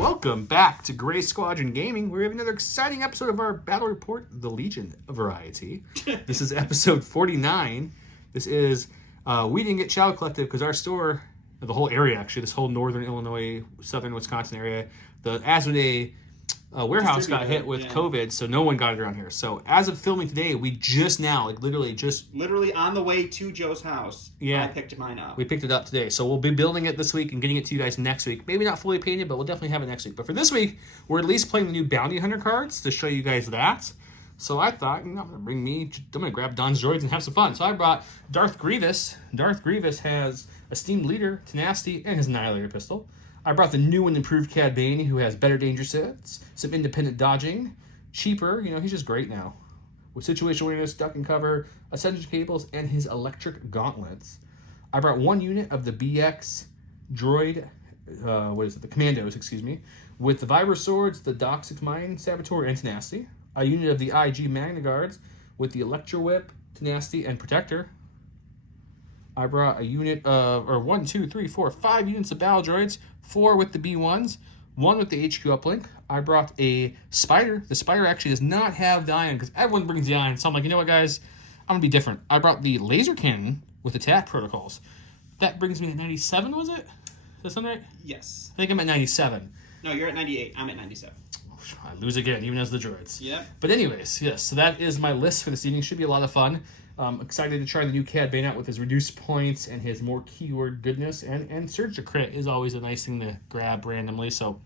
Welcome back to Gray Squadron Gaming. We have another exciting episode of our Battle Report, The Legion variety. This is episode 49. This is, we didn't get Chow Collective because our store, the whole area actually, this whole northern Illinois, southern Wisconsin area, the Asmodee warehouse got hit with COVID, so no one got it around here. So as of filming today, we just now, like literally on the way to Joe's house, I picked mine up. We picked it up today. So we'll be building it this week and getting it to you guys next week. Maybe not fully painted, but we'll definitely have it next week. But for this week, we're at least playing the new Bounty Hunter cards to show you guys that. So I thought, I'm going to grab Don's Droids and have some fun. So I brought Darth Grievous. Darth Grievous has Esteemed Leader, Tenacity, and his Annihilator pistol. I brought the new and improved Cad Bane, who has better danger sets, some independent dodging, cheaper, he's just great now. With situational awareness, duck and cover, ascension cables, and his electric gauntlets. I brought one unit of the BX droid, the commandos, with the Vibra swords, the Doc 6 Mine Saboteur, and Tenacity. A unit of the IG Magna Guards with the Electro Whip, Tenacity, and Protector. I brought a unit of, 5 units of Battle Droids, 4 with the B1s, 1 with the HQ uplink. I brought a Spider. The Spider actually does not have the Ion because everyone brings the Ion. So I'm like, you know what, guys? I'm going to be different. I brought the Laser Cannon with attack protocols. That brings me to 97, was it? Is that something right? Yes. I think I'm at 97. No, you're at 98. I'm at 97. I lose again, even as the droids. Yeah. But anyways, yes, so that is my list for this evening. Should be a lot of fun. Excited to try the new Cad Bane out with his reduced points and his more keyword goodness. And Surge to Crit is always a nice thing to grab randomly. So,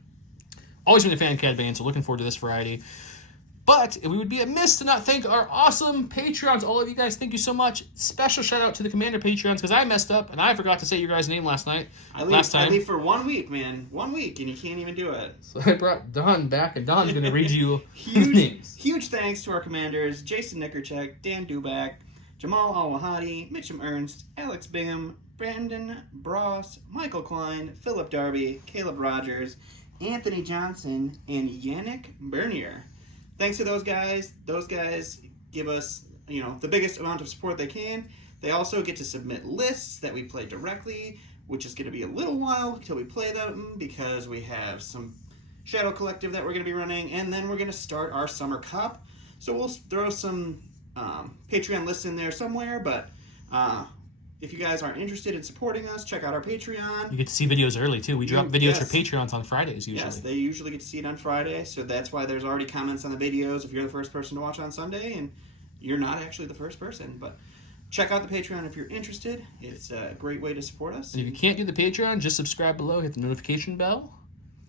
always been a fan of Cad Bane, so looking forward to this variety. But we would be amiss to not thank our awesome Patreons. All of you guys, thank you so much. Special shout out to the Commander Patreons because I messed up and I forgot to say your guys' name last night. I leave for 1 week, man. 1 week, and you can't even do it. So I brought Don back, and Don's going to read you his names. Huge thanks to our commanders, Jason Nickerchek, Dan Duback, Jamal Al-Wahadi, Mitchum Ernst, Alex Bingham, Brandon Bross, Michael Klein, Philip Darby, Caleb Rogers, Anthony Johnson, and Yannick Bernier. Thanks to those guys. Those guys give us, the biggest amount of support they can. They also get to submit lists that we play directly, which is going to be a little while until we play them because we have some Shadow Collective that we're going to be running, and then we're going to start our Summer Cup. So we'll throw some Patreon lists in there somewhere, but if you guys aren't interested in supporting us, check out our Patreon. You get to see videos early, too. We drop videos for Patreons on Fridays, usually. Yes, they usually get to see it on Friday, so that's why there's already comments on the videos if you're the first person to watch on Sunday, and you're not actually the first person, but check out the Patreon if you're interested. It's a great way to support us. And if you can't do the Patreon, just subscribe below, hit the notification bell.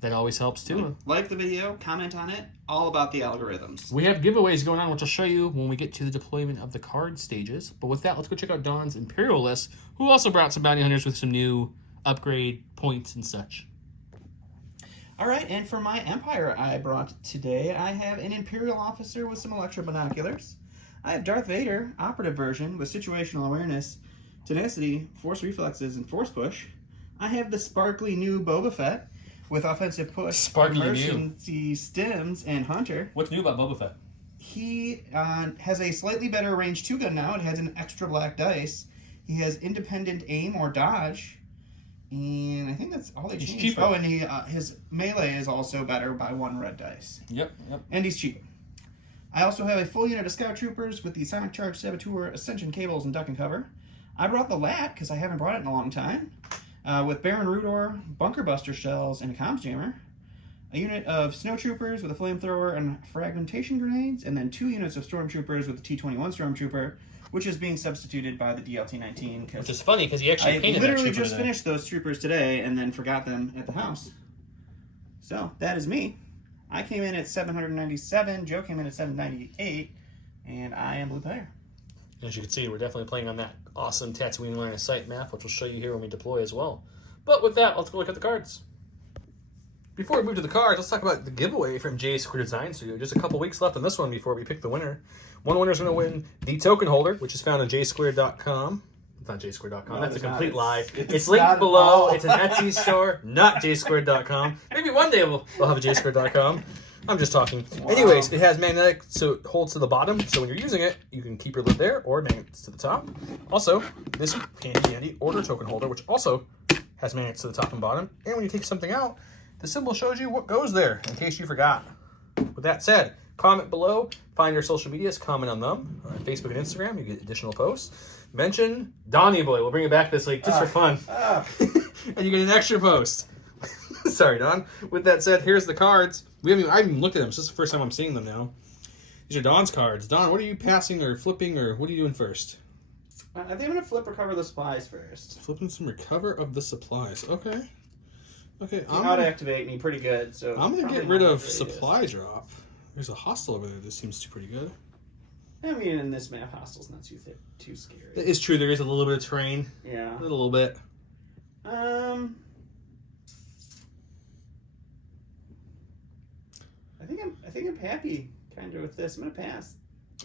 That always helps, too. Like the video, comment on it, all about the algorithms. We have giveaways going on, which I'll show you when we get to the deployment of the card stages. But with that, let's go check out Don's Imperial list, who also brought some bounty hunters with some new upgrade points and such. All right, and for my Empire I brought today, I have an Imperial officer with some electro binoculars. I have Darth Vader, operative version, with situational awareness, tenacity, force reflexes, and force push. I have the sparkly new Boba Fett, with offensive push, emergency stims, and hunter. What's new about Boba Fett? He has a slightly better range 2-gun now. It has an extra black dice. He has independent aim or dodge. And I think that's all they changed. He's cheaper. Oh, and his melee is also better by 1 red dice. Yep. And he's cheaper. I also have a full unit of Scout Troopers with the Sonic Charge Saboteur, Ascension Cables, and Duck and Cover. I brought the LAT because I haven't brought it in a long time. With Baron Rudor, Bunker Buster Shells, and a Comms Jammer. A unit of Snow Troopers with a Flamethrower and Fragmentation Grenades, and then 2 units of Stormtroopers with the T-21 Stormtrooper, which is being substituted by the DLT-19. Which is funny, because he actually painted that trooper. I literally just finished those troopers today, and then forgot them at the house. So, that is me. I came in at 797, Joe came in at 798, and I am Blue Player. As you can see, we're definitely playing on that awesome Tatooine line of sight map, which we'll show you here when we deploy as well. But with that, let's go look at the cards. Before we move to the cards, let's talk about the giveaway from J Square Design Studio. Just a couple weeks left on this one before we pick the winner. One winner is going to win the token holder, which is found on jsquare.com. It's not jsquare.com. No, that's a complete lie. It's linked below. It's an Etsy store, not jsquare.com. Maybe one day we'll have a jsquare.com. I'm just talking. Wow. Anyways, it has magnetic, so it holds to the bottom. So when you're using it, you can keep your lid there or magnets to the top. Also, this handy dandy order token holder, which also has magnets to the top and bottom. And when you take something out, the symbol shows you what goes there, in case you forgot. With that said, comment below, find our social medias, comment on them. On Facebook and Instagram, you get additional posts. Mention Donnie Boy. We'll bring it back this week just for fun. And you get an extra post. Sorry, Don. With that said, here's the cards. I haven't even looked at them. This is the first time I'm seeing them now. These are Don's cards. Don, what are you passing or flipping, or what are you doing first? I think I'm going to flip Recover the Supplies first. Flipping some Recover of the Supplies. Okay. Okay. I'm going to activate me pretty good. So I'm going to get rid of Supply Drop. There's a hostile over there. This seems pretty good. I mean, in this map, hostile's not too scary. It is true. There is a little bit of terrain. Yeah. A little bit. I think I'm happy kind of with this. I'm gonna pass.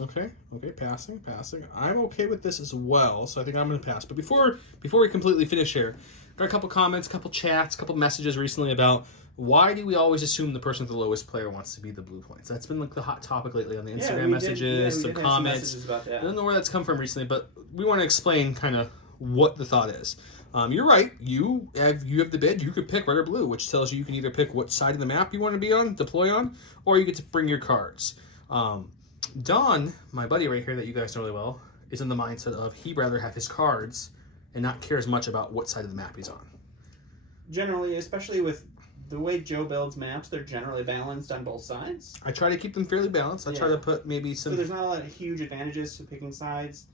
Okay, passing. I'm okay with this as well, so I think I'm gonna pass. But before we completely finish here, got a couple comments, couple chats, couple messages recently about why do we always assume the person with the lowest player wants to be the blue points? That's been like the hot topic lately on the Instagram messages, some comments. Some about that. I don't know where that's come from recently, but we want to explain kind of what the thought is. You're right. You have the bid. You could pick red or blue, which tells you can either pick what side of the map you want to be on, deploy on, or you get to bring your cards. Don, my buddy right here that you guys know really well, is in the mindset of he'd rather have his cards and not care as much about what side of the map he's on. Generally, especially with the way Joe builds maps, they're generally balanced on both sides. I try to keep them fairly balanced. I try to put maybe some... So there's not a lot of huge advantages to picking sides.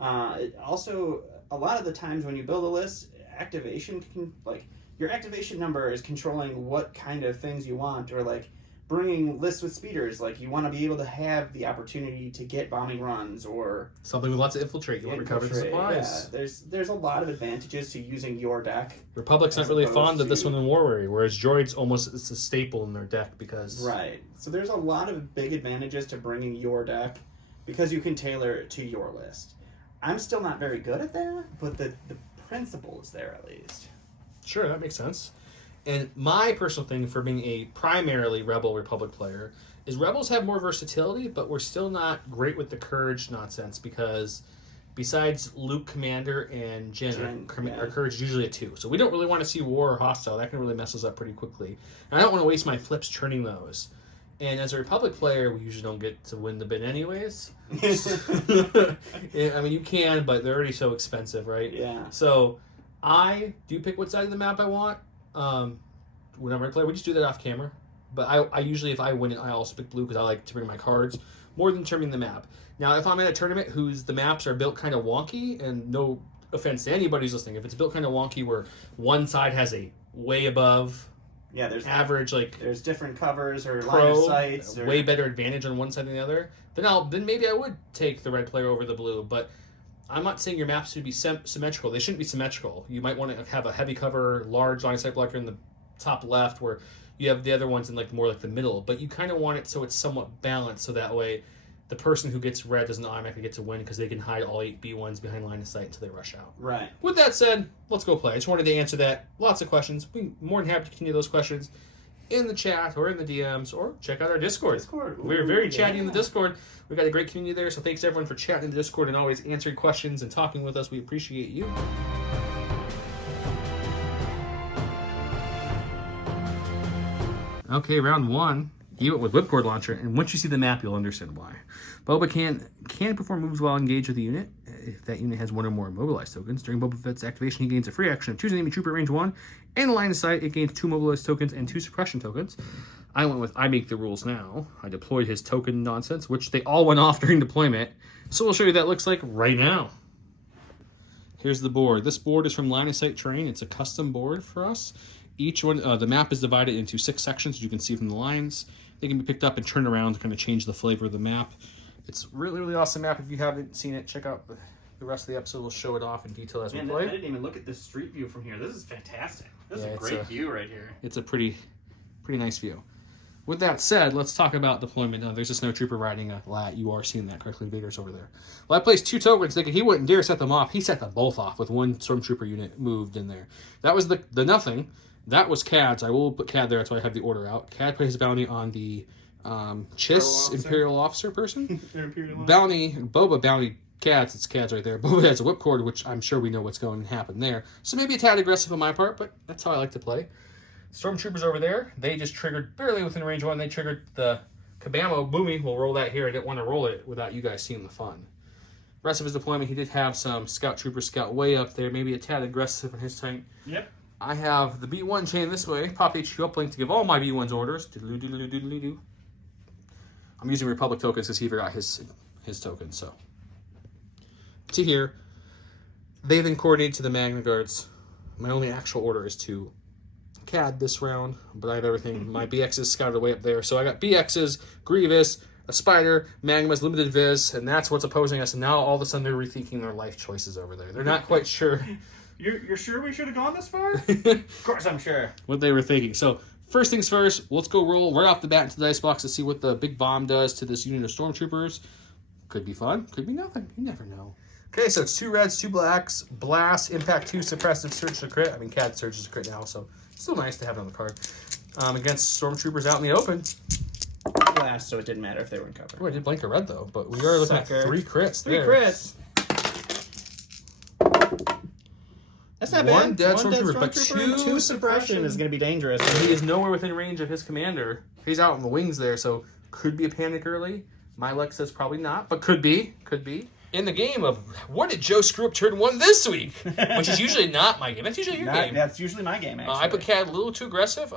Also, a lot of the times when you build a list, activation can, like, your activation number is controlling what kind of things you want, or like bringing lists with speeders. Like, you want to be able to have the opportunity to get bombing runs or something with lots of infiltrate. You want to recover the supplies. Yeah, there's a lot of advantages to using your deck. Republic's not really fond of this one in War Weary, whereas Droids it's a staple in their deck because... Right. So there's a lot of big advantages to bringing your deck because you can tailor it to your list. I'm still not very good at that, but the principle is there at least. Sure, that makes sense. And my personal thing for being a primarily Rebel Republic player is Rebels have more versatility, but we're still not great with the courage nonsense because besides Luke Commander and Jyn, our courage is usually a 2. So we don't really want to see War or Hostile. That can really mess us up pretty quickly. And I don't want to waste my flips turning those. And as a Republic player, we usually don't get to win the bid anyways. I mean, you can, but they're already so expensive, right? Yeah. So I do pick what side of the map I want. When I'm a player, we just do that off camera. But I usually, if I win it, I also pick blue because I like to bring my cards more than determining the map. Now, if I'm at a tournament whose the maps are built kind of wonky, and no offense to anybody who's listening, if it's built kind of wonky where one side has a way above... Yeah, there's average, like there's different covers or line of sights, or way better advantage on one side than the other. Then maybe I would take the red player over the blue. But I'm not saying your maps should be symmetrical. They shouldn't be symmetrical. You might want to have a heavy cover, large line of sight blocker in the top left, where you have the other ones in like more like the middle. But you kind of want it so it's somewhat balanced, so that way the person who gets red doesn't automatically get to win because they can hide all 8 B1s behind line of sight until they rush out. Right. With that said, let's go play. I just wanted to answer that. Lots of questions. We're more than happy to continue those questions in the chat or in the DMs, or check out our Discord. Ooh, We're very chatty in the Discord. We've got a great community there, so thanks to everyone for chatting in the Discord and always answering questions and talking with us. We appreciate you. Okay, round 1. He went with Whipcord Launcher, and once you see the map, you'll understand why. Boba can perform moves while engaged with a unit. If that unit has 1 or more mobilized tokens. During Boba Fett's activation, he gains a free action of choose an enemy trooper at range 1, and a line of sight, it gains 2 mobilized tokens and 2 suppression tokens. I went with I make the rules now. I deployed his token nonsense, which they all went off during deployment. So we'll show you what that looks like right now. Here's the board. This board is from Line of Sight Terrain. It's a custom board for us. Each one, the map is divided into 6 sections, as you can see from the lines. They can be picked up and turned around to kind of change the flavor of the map. It's really, really awesome map. If you haven't seen it, check out the rest of the episode. We'll show it off in detail as we play. I didn't even look at this street view from here. This is fantastic. This is a great view right here. It's a pretty nice view. With that said, let's talk about deployment. There's a snowtrooper riding a lat. You are seeing that correctly. Vader's over there. Well, I placed 2 tokens thinking he wouldn't dare set them off. He set them both off with 1 stormtrooper unit moved in there. That was the nothing. That was Cad's. I will put Cad there. That's why I have the order out. Cad put his bounty on the CIS Imperial Officer person. Bounty, Boba bounty Cad's. It's Cad's right there. Boba has a whipcord, which I'm sure we know what's going to happen there. So maybe a tad aggressive on my part, but that's how I like to play. Stormtroopers over there, they just triggered barely within range 1. They triggered the Kabamo Boomy. We'll roll that here. I didn't want to roll it without you guys seeing the fun. Rest of his deployment, he did have some Scout Trooper Scout way up there, maybe a tad aggressive in his tank. Yep. I have the B1 chain this way. Pop HQ uplink to give all my B1s orders. Doodaloo, doodaloo, doodaloo, doo. I'm using Republic tokens because he forgot his tokens. So to here, they then coordinate to the Magna Guards. My only actual order is to Cad this round, but I have everything. My BXs scouted away up there. So I got BXs, Grievous, a Spider, Magma's limited Viz, and that's what's opposing us. And now all of a sudden they're rethinking their life choices over there. They're not quite sure. You're sure we should have gone this far? Of course I'm sure. What they were thinking. So first things first, let's go roll right off the bat into the dice box to see what the big bomb does to this unit of Stormtroopers. Could be fun, could be nothing. You never know. Okay, so it's 2 reds, 2 blacks, blast, impact 2, suppressive, surge to crit. I mean, Cad surges to crit now, so still nice to have it on the card. Against Stormtroopers out in the open. Blast, so it didn't matter if they were in cover. Oh, I did blink a red though, but we are looking at 3 crits. 3 there. crits. That's not bad. One dead Stormtrooper, but 2 suppression is going to be dangerous. And he is nowhere within range of his commander. He's out on the wings there, so could be a panic early. My luck says probably not, but could be. Could be. In the game of what did Joe screw up turn 1 this week? Which is usually not my game. That's usually your game. That's usually my game, actually. I put Cad a little too aggressive.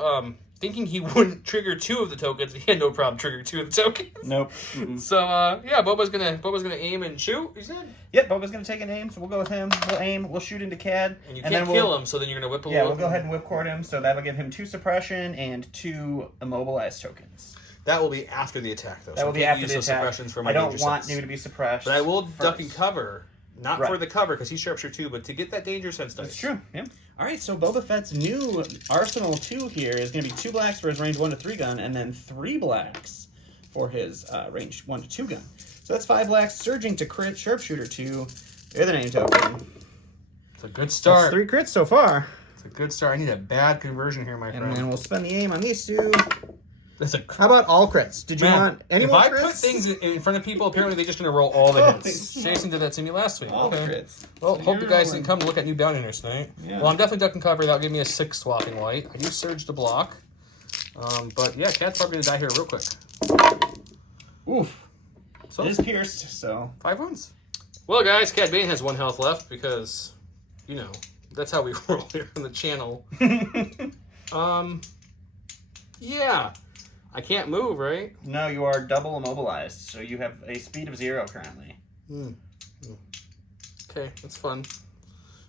Thinking he wouldn't trigger 2 of the tokens. He had no problem triggering 2 of the tokens. Nope. So yeah, Boba's gonna aim and shoot. He said. Yep, Boba's gonna take an aim, so we'll go with him. We'll aim. We'll shoot into Cad, and you can't kill him. So then you're gonna whip a little. Yeah, we'll go ahead and whipcord him. So that'll give him 2 suppression and 2 immobilized tokens. That will be after the attack, though. That will be after the attack. For my I don't want New to be suppressed. But I will duck and cover. Not for the cover, because he's sharpshooter too, but to get that danger sense dice. That's true, yeah. All right, so Boba Fett's new Arsenal 2 here is going to be 2 blacks for his range 1 to 3 gun, and then 3 blacks for his range 1 to 2 gun. So that's 5 blacks, surging to crit, sharpshooter 2. They're the name token. It's a good start. That's 3 crits so far. It's a good start. I need a bad conversion here, my friend. And then we'll spend the aim on these 2. That's How about all crits? Did you want any more crits? If I put things in front of people, apparently they're just going to roll all the hits. Jason did that to me last week. All crits. Well, hope you guys didn't come to look at new bounty hunters tonight. Yeah. Well, I'm definitely duck and cover. That'll give me a 6 swapping light. I do surge to block. But yeah, Cat's probably going to die here real quick. Oof. So it is pierced, so 5 wounds. Well, guys, Cad Bane has 1 health left because, you know, that's how we roll here on the channel. Yeah. I can't move, right? No, you are double immobilized, so you have a speed of 0 currently. Okay, that's fun.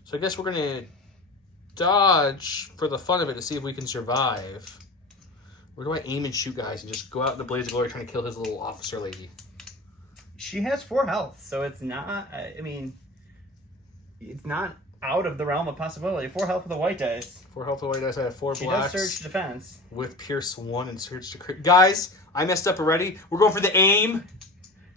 So I guess we're going to dodge for the fun of it to see if we can survive. Where do I aim and shoot guys and just go out in the blaze of glory trying to kill his little officer lady? She has 4 health, so it's not, I mean, it's not out of the realm of possibility. 4 health with a white dice. 4 health with a white dice. I have 4 blacks. She does surge to defense. With Pierce 1 and surge to crit. Guys, I messed up already. We're going for the aim.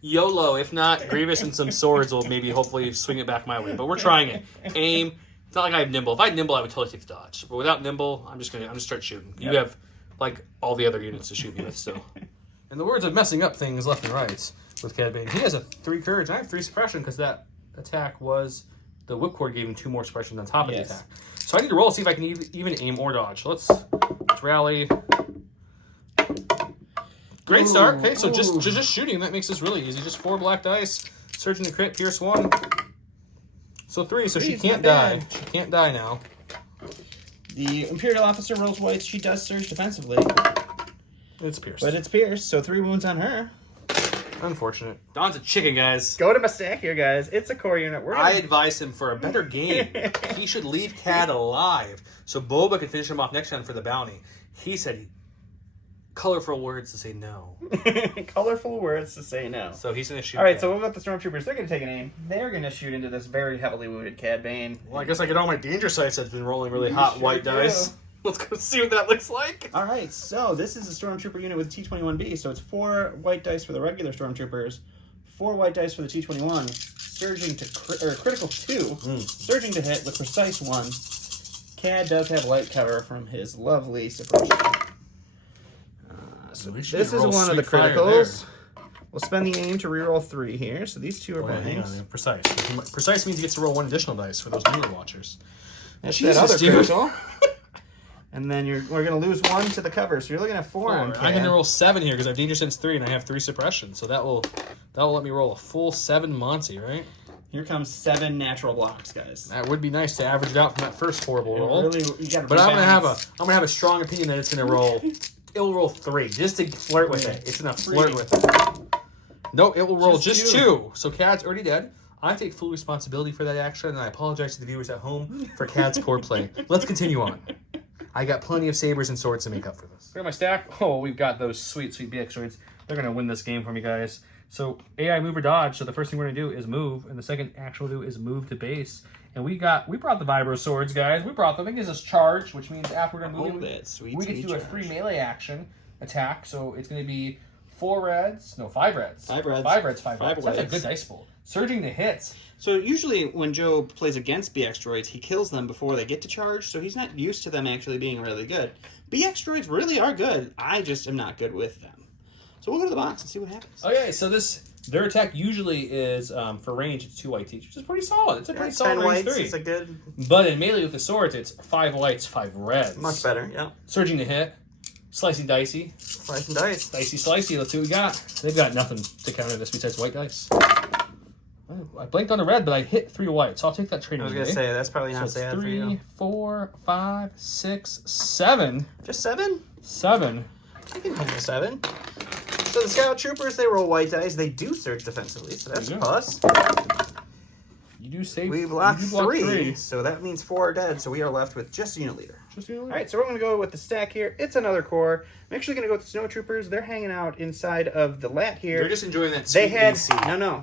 YOLO. If not, Grievous and some swords will maybe hopefully swing it back my way. But we're trying it. Aim. It's not like I have nimble. If I had nimble, I would totally take the dodge. But without nimble, I'm just gonna start shooting. You have like all the other units to shoot me with still. In the words of messing up things left and right with Cad Bane, he has a 3 courage. I have 3 suppression because that attack was the whipcord gave him 2 more suppressions on top of the attack. So I need to roll to see if I can even aim or dodge. So let's rally. Great start. Okay, so just shooting, that makes this really easy. Just 4 black dice, surge into crit, pierce 1. So 3, so she can't die. She can't die now. The Imperial officer rolls whites. She does surge defensively. It's pierced. But it's pierced, so 3 wounds on her. Unfortunate. Don's a chicken, guys. Go to my stack here, guys. It's a core unit. I advise him for a better game. He should leave Cad alive so Boba can finish him off next time for the bounty. He said colorful words to say no. Colorful words to say no. So he's going to shoot. All right, so what about the Stormtroopers? They're going to take an aim. They're going to shoot into this very heavily wounded Cad Bane. Well, I guess I get all my danger sights that's been rolling really hot white dice. Let's go see what that looks like. All right, so this is a Stormtrooper unit with T-21B. So it's 4 white dice for the regular Stormtroopers, 4 white dice for the T-21, surging to critical 2, surging to hit with precise 1. Cad does have light cover from his lovely suppression. So this is one of the criticals. We'll spend the aim to reroll 3 here. So these 2 are bangs. Hang on, precise. Precise means he gets to roll 1 additional dice for those newer watchers. That's that other critical. And then we're going to lose 1 to the cover, so you're looking at 4 on Cad. I'm going to roll 7 here because I have Danger Sense 3 and I have 3 suppression. So that will let me roll a full 7 Monty, right? Here comes 7 natural blocks, guys. That would be nice to average it out from that first horrible roll. Really, you gotta but I'm gonna have a strong opinion that it's gonna roll. It'll roll 3 just to flirt with it. It's gonna flirt with it. Nope, it will roll just 2. So Cad's already dead. I take full responsibility for that action, and I apologize to the viewers at home for Cad's poor play. Let's continue on. I got plenty of sabers and swords to make up for this. Look at my stack. Oh, we've got those sweet BX droids. They're gonna win this game for me, guys. So AI move or dodge. So the first thing we're gonna do is move, and the second action we'll do is move to base. And we brought the vibro swords, guys. We brought them. It gives us charge, which means after we're done moving, we get to do a free melee action attack. So it's gonna be 5 reds. 5 reds. 5 reds. That's a good dice pool. Surging to hits. So usually when Joe plays against BX droids, he kills them before they get to charge, so he's not used to them actually being really good. BX droids really are good. I just am not good with them. So we'll go to the box and see what happens. Okay, so their attack usually is for range. It's 2 whites each, which is pretty solid. It's a pretty solid range 3. It's a good. But in melee with the swords, it's 5 whites, 5 reds. Much better. Yeah. Surging to hit, slicey dicey, Slice and dice. dicey slicey. Let's see what we got. They've got nothing to counter this besides white dice. I blinked on the red, but I hit 3 whites. So I'll take that trade. I was gonna say that's probably not sad for you. 3, 4, 5, 6, 7. Just 7? 7. I can handle 7. So the scout troopers, they roll white dice. They do surge defensively, so that's a plus. You do save. We block 3, so that means 4 are dead. So we are left with just unit leader. All right, so we're going to go with the stack here. It's another core. I'm actually going to go with the snow troopers. They're hanging out inside of the lat here. They're just enjoying that sweet AC.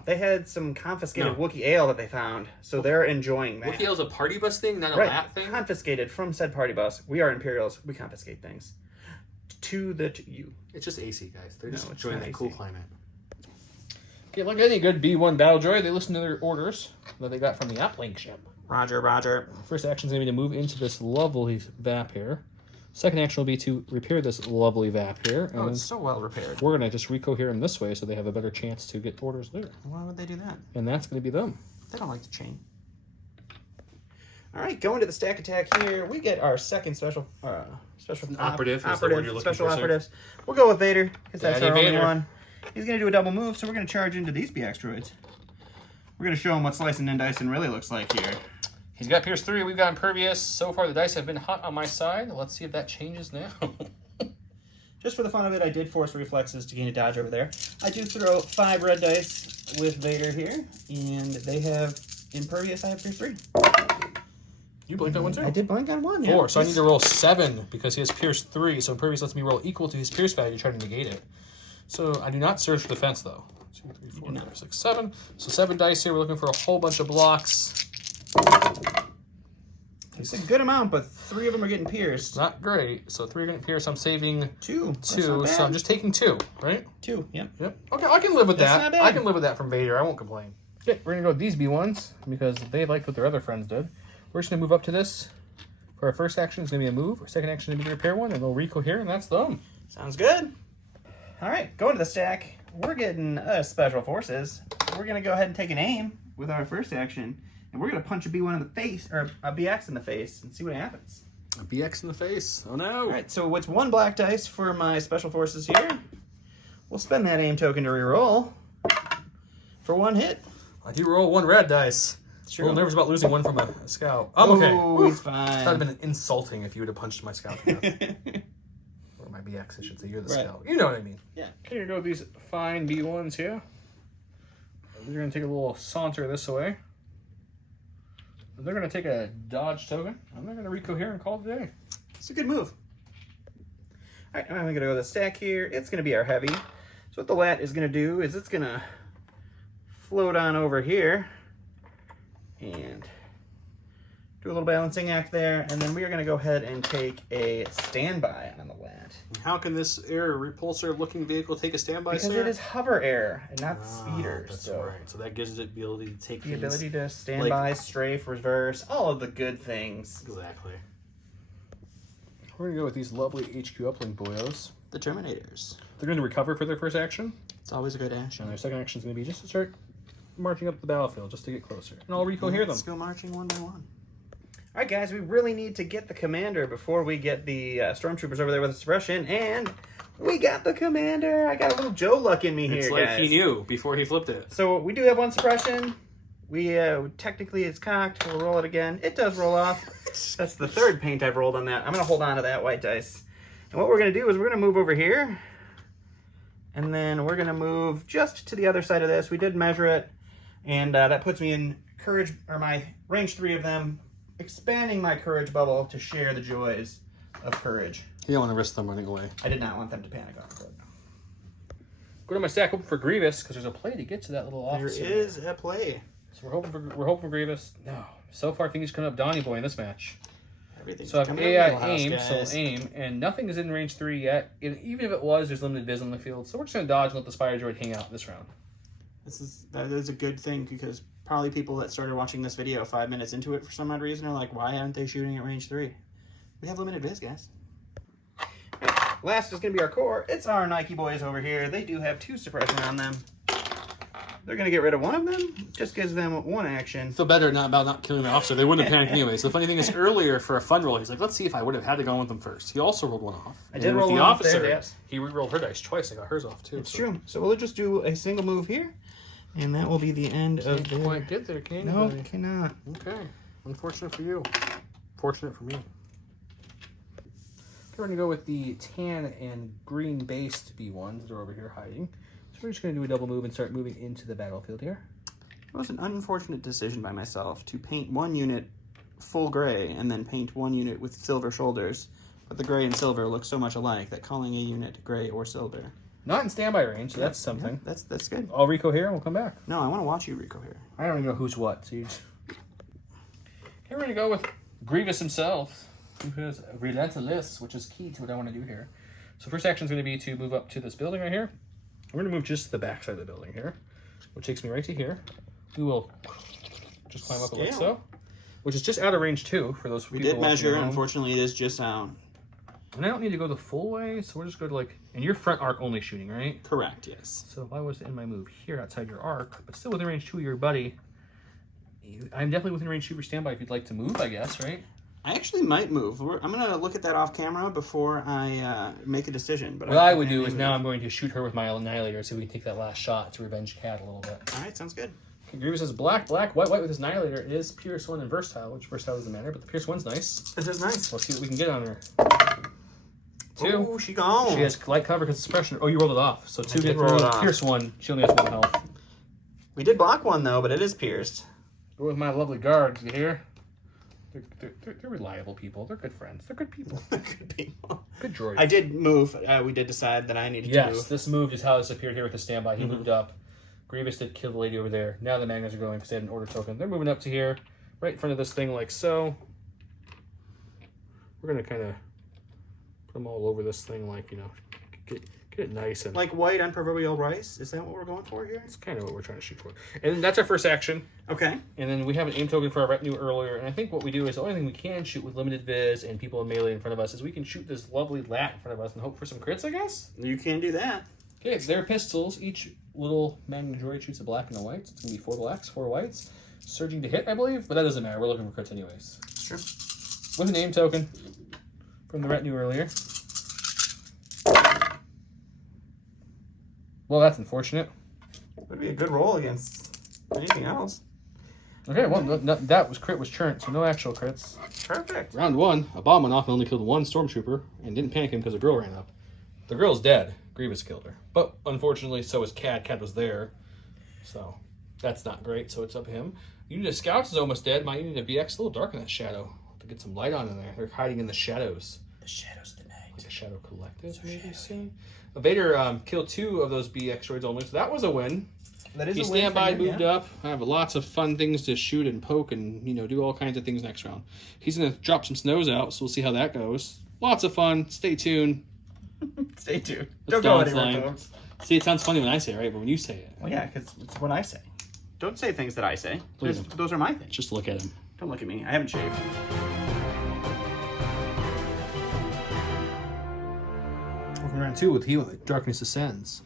They had some confiscated Wookiee ale that they found, so they're enjoying that. Wookiee ale is a party bus thing, not a lat thing? Confiscated from said party bus. We are Imperials. We confiscate things. To you. It's just AC, guys. They're just enjoying that cool climate. Okay, like any good B1 battle droid, they listen to their orders that they got from the uplink ship. Roger, roger. First action is going to be to move into this lovely VAP here. Second action will be to repair this lovely VAP here. And it's so well repaired. We're going to just recohere them this way so they have a better chance to get orders later. Why would they do that? And that's going to be them. They don't like to chain. All right, going to the stack attack here, we get our second special operative. Special operatives. We'll go with Vader because that's our only one. He's going to do a double move, so we're going to charge into these BX droids. We're going to show him what slicing and dicing really looks like here. He's got Pierce 3. We've got Impervious. So far, the dice have been hot on my side. Let's see if that changes now. Just for the fun of it, I did force reflexes to gain a dodge over there. I do throw 5 red dice with Vader here, and they have Impervious. I have Pierce 3. You blinked on 1 too? I did blink on 1, 4, yeah. So I need to roll 7 because he has Pierce 3. So Impervious lets me roll equal to his Pierce value to try to negate it. So I do not surge for defense, though. 2, 3, 4, 5, 6, 7. So 7 dice here. We're looking for a whole bunch of blocks. It's a good amount, but 3 of them are getting pierced. Not great. So 3 are getting pierced. I'm saving 2. 2. So I'm just taking 2, right? 2, yep. Okay, I can live with That's that. not bad. I can live with that from Vader. I won't complain. Okay, we're going to go with these B1s because they liked what their other friends did. We're just going to move up to this. For our first action, it's going to be a move. Our second action is going to be to repair 1, and they'll recohere, and that's them. Sounds good. All right, going to the stack. We're getting Special Forces. We're going to go ahead and take an aim with our first action, and we're going to punch a B1 in the face, or a BX in the face, and see what happens. A BX in the face. Oh, no. All right, so it's 1 black dice for my Special Forces here. We'll spend that aim token to reroll for 1 hit. I do roll 1 red dice. Sure. A little nervous about losing 1 from a scout. I'm okay. Oh, he's fine. That would have been insulting if you would have punched my scout. Or my BX, I should say. You're the scout. You know what I mean. Yeah. Okay, here go these fine B1s here. They're going to take a little saunter this way. They're going to take a dodge token, and they're going to recohere and call it a day. It's a good move. All right, I'm going to go to the stack here. It's going to be our heavy. So what the lat is going to do is it's going to float on over here and do a little balancing act there, and then we are going to go ahead and take a standby on the lat. How can this air repulsor looking vehicle take a standby, because sir? it is hover air and not speeder. That's so right. So that gives it the ability to take the ability to standby, strafe, reverse, all of the good things. Exactly. We're going to go with these lovely HQ uplink boyos. The Terminators. They're going to recover for their first action. It's always a good action. And their second action is going to be just to start marching up the battlefield, just to get closer. And I'll recohere them. Let's go marching 1 by 1. All All right, guys, we really need to get the commander before we get the stormtroopers over there with the suppression, and we got the commander. I got a little Joe luck in me here, It's like guys. he knew before he flipped it. So we do have one suppression. We technically it's cocked. We'll roll it again. It does roll off. That's the third paint I've rolled on that. I'm gonna hold on to that white dice. And what we're gonna do is we're gonna move over here, and then we're gonna move just to the other side of this. We did measure it, and that puts me in courage, or my range 3 of them, expanding my courage bubble to share the joys of courage. You don't want to risk them running away. I did not want them to panic off it. Go to my stack, hoping for Grievous, because there's a play to get to that little officer. There is a play. So we're hoping for Grievous. No. So far, I think he's coming up Donnie Boy in this match. Everything's So I have coming AI up aim, guys. so aim, and nothing is in range 3 yet. And even if it was, there's limited viz on the field. So we're just going to dodge and let the Spider Droid hang out this round. That is a good thing, because probably people that started watching this video 5 minutes into it for some odd reason are like, why aren't they shooting at range 3? We have limited viz, guys. Last is going to be our core. It's our Nike boys over here. They do have 2 suppression on them. They're going to get rid of one of them. Just gives them 1 action. Feel better not about not killing the officer. They wouldn't have panicked anyway. So the funny thing is, earlier for a fun roll, he's like, let's see if I would have had to go with them first. He also rolled one off. I did And roll with the one off officer, there, yes. He re-rolled her dice twice. I got hers off too. It's true. So we'll just do a single move here, and that will be the end of Can't quite get there, can you? No, buddy? cannot. Okay. Unfortunate for you. Fortunate for me. We're going to go with the tan and green based B1s that are over here hiding. So we're just going to do a double move and start moving into the battlefield here. It was an unfortunate decision by myself to paint one unit full gray and then paint one unit with silver shoulders. But the gray and silver look so much alike that calling a unit gray or silver. Not in standby range, so that's something. Yeah, that's good. I'll Rico here and we'll come back. No, I want to watch you, Rico, here. I don't even know who's what. So you just... Okay, we're going to go with Grievous himself, who has Relentless, which is key to what I want to do here. So first action is going to be to move up to this building right here. We're going to move just to the back side of the building here, which takes me right to here. We will just climb up like so, which is just out of range 2 for those people. We did measure. At home. Unfortunately, it is just out. And I don't need to go the full way, so we're just going to like... And your front arc only shooting, right? Correct, yes. So if I was to end my move here outside your arc, but still within range 2 of your buddy, I'm definitely within range 2 for standby if you'd like to move, I guess, right? I actually might move. I'm going to look at that off camera before I make a decision. But What I would do is now I'm going to shoot her with my Annihilator so we can take that last shot to revenge Cad a little bit. All right, sounds good. Okay, Grievous is black, white with his Annihilator. It is Pierce 1 and Versatile, which Versatile doesn't matter, but the Pierce 1's nice. This is nice. Let's see what we can get on her. 2. Oh, she gone. She has light cover because suppression. Oh, you rolled it off. So 2 did get roll through. it off. Pierce 1. She only has 1 health. We did block one, though, but it is pierced. Go with my lovely guards, you hear? They're reliable people. They're good friends. They're good people. Good people. Good droids. I did move. We did decide that I needed to move. Yes, this move is how this appeared here with the standby. He moved up. Grievous did kill the lady over there. Now the Magnets are going because they had an order token. They're moving up to here, right in front of this thing like so. We're going to kind of put them all over this thing like, you know, get it nice. And Like white on proverbial rice? Is that what we're going for here? that's kind of what we're trying to shoot for. And that's our first action. Okay. And then we have an aim token for our retinue earlier. And I think what we do is the only thing we can shoot with limited viz and people in melee in front of us is we can shoot this lovely lat in front of us and hope for some crits, I guess. You can do that. Okay, it's their pistols. Each little Magnet droid shoots a black and a white. It's going to be 4 blacks, 4 whites. Surging to hit, I believe, but that doesn't matter. We're looking for crits anyways. Sure. With an aim token from the retinue earlier. Well, that's unfortunate. Would be a good roll against anything else. Okay, well, that was crit was churnt, so no actual crits. Perfect. Round 1, a bomb went off and only killed 1 stormtrooper and didn't panic him because a girl ran up. The girl's dead. Grievous killed her. But unfortunately, so is Cad. Cad was there. So that's not great, so it's up to him. Unit of Scouts is almost dead. My unit of BX is a little dark in that shadow. I'll have to get some light on in there. They're hiding in the shadows. The shadows of the night. Like a Shadow Collective, maybe soon. Vader killed 2 of those BX droids only, so that was a win. That is He a win standby, for him, moved yeah. up. I have lots of fun things to shoot and poke and, you know, do all kinds of things next round. He's going to drop some snows out, so we'll see how that goes. Lots of fun. Stay tuned. Stay tuned. Let's Don't go dance anywhere, line. folks. See, it sounds funny when I say it, right? But when you say it, Well, yeah, because it's what I say. Don't say things that I say. Please. Those are my things. just look at him. Don't look at me. I haven't shaved. Round 2 with Heal. Darkness Ascends.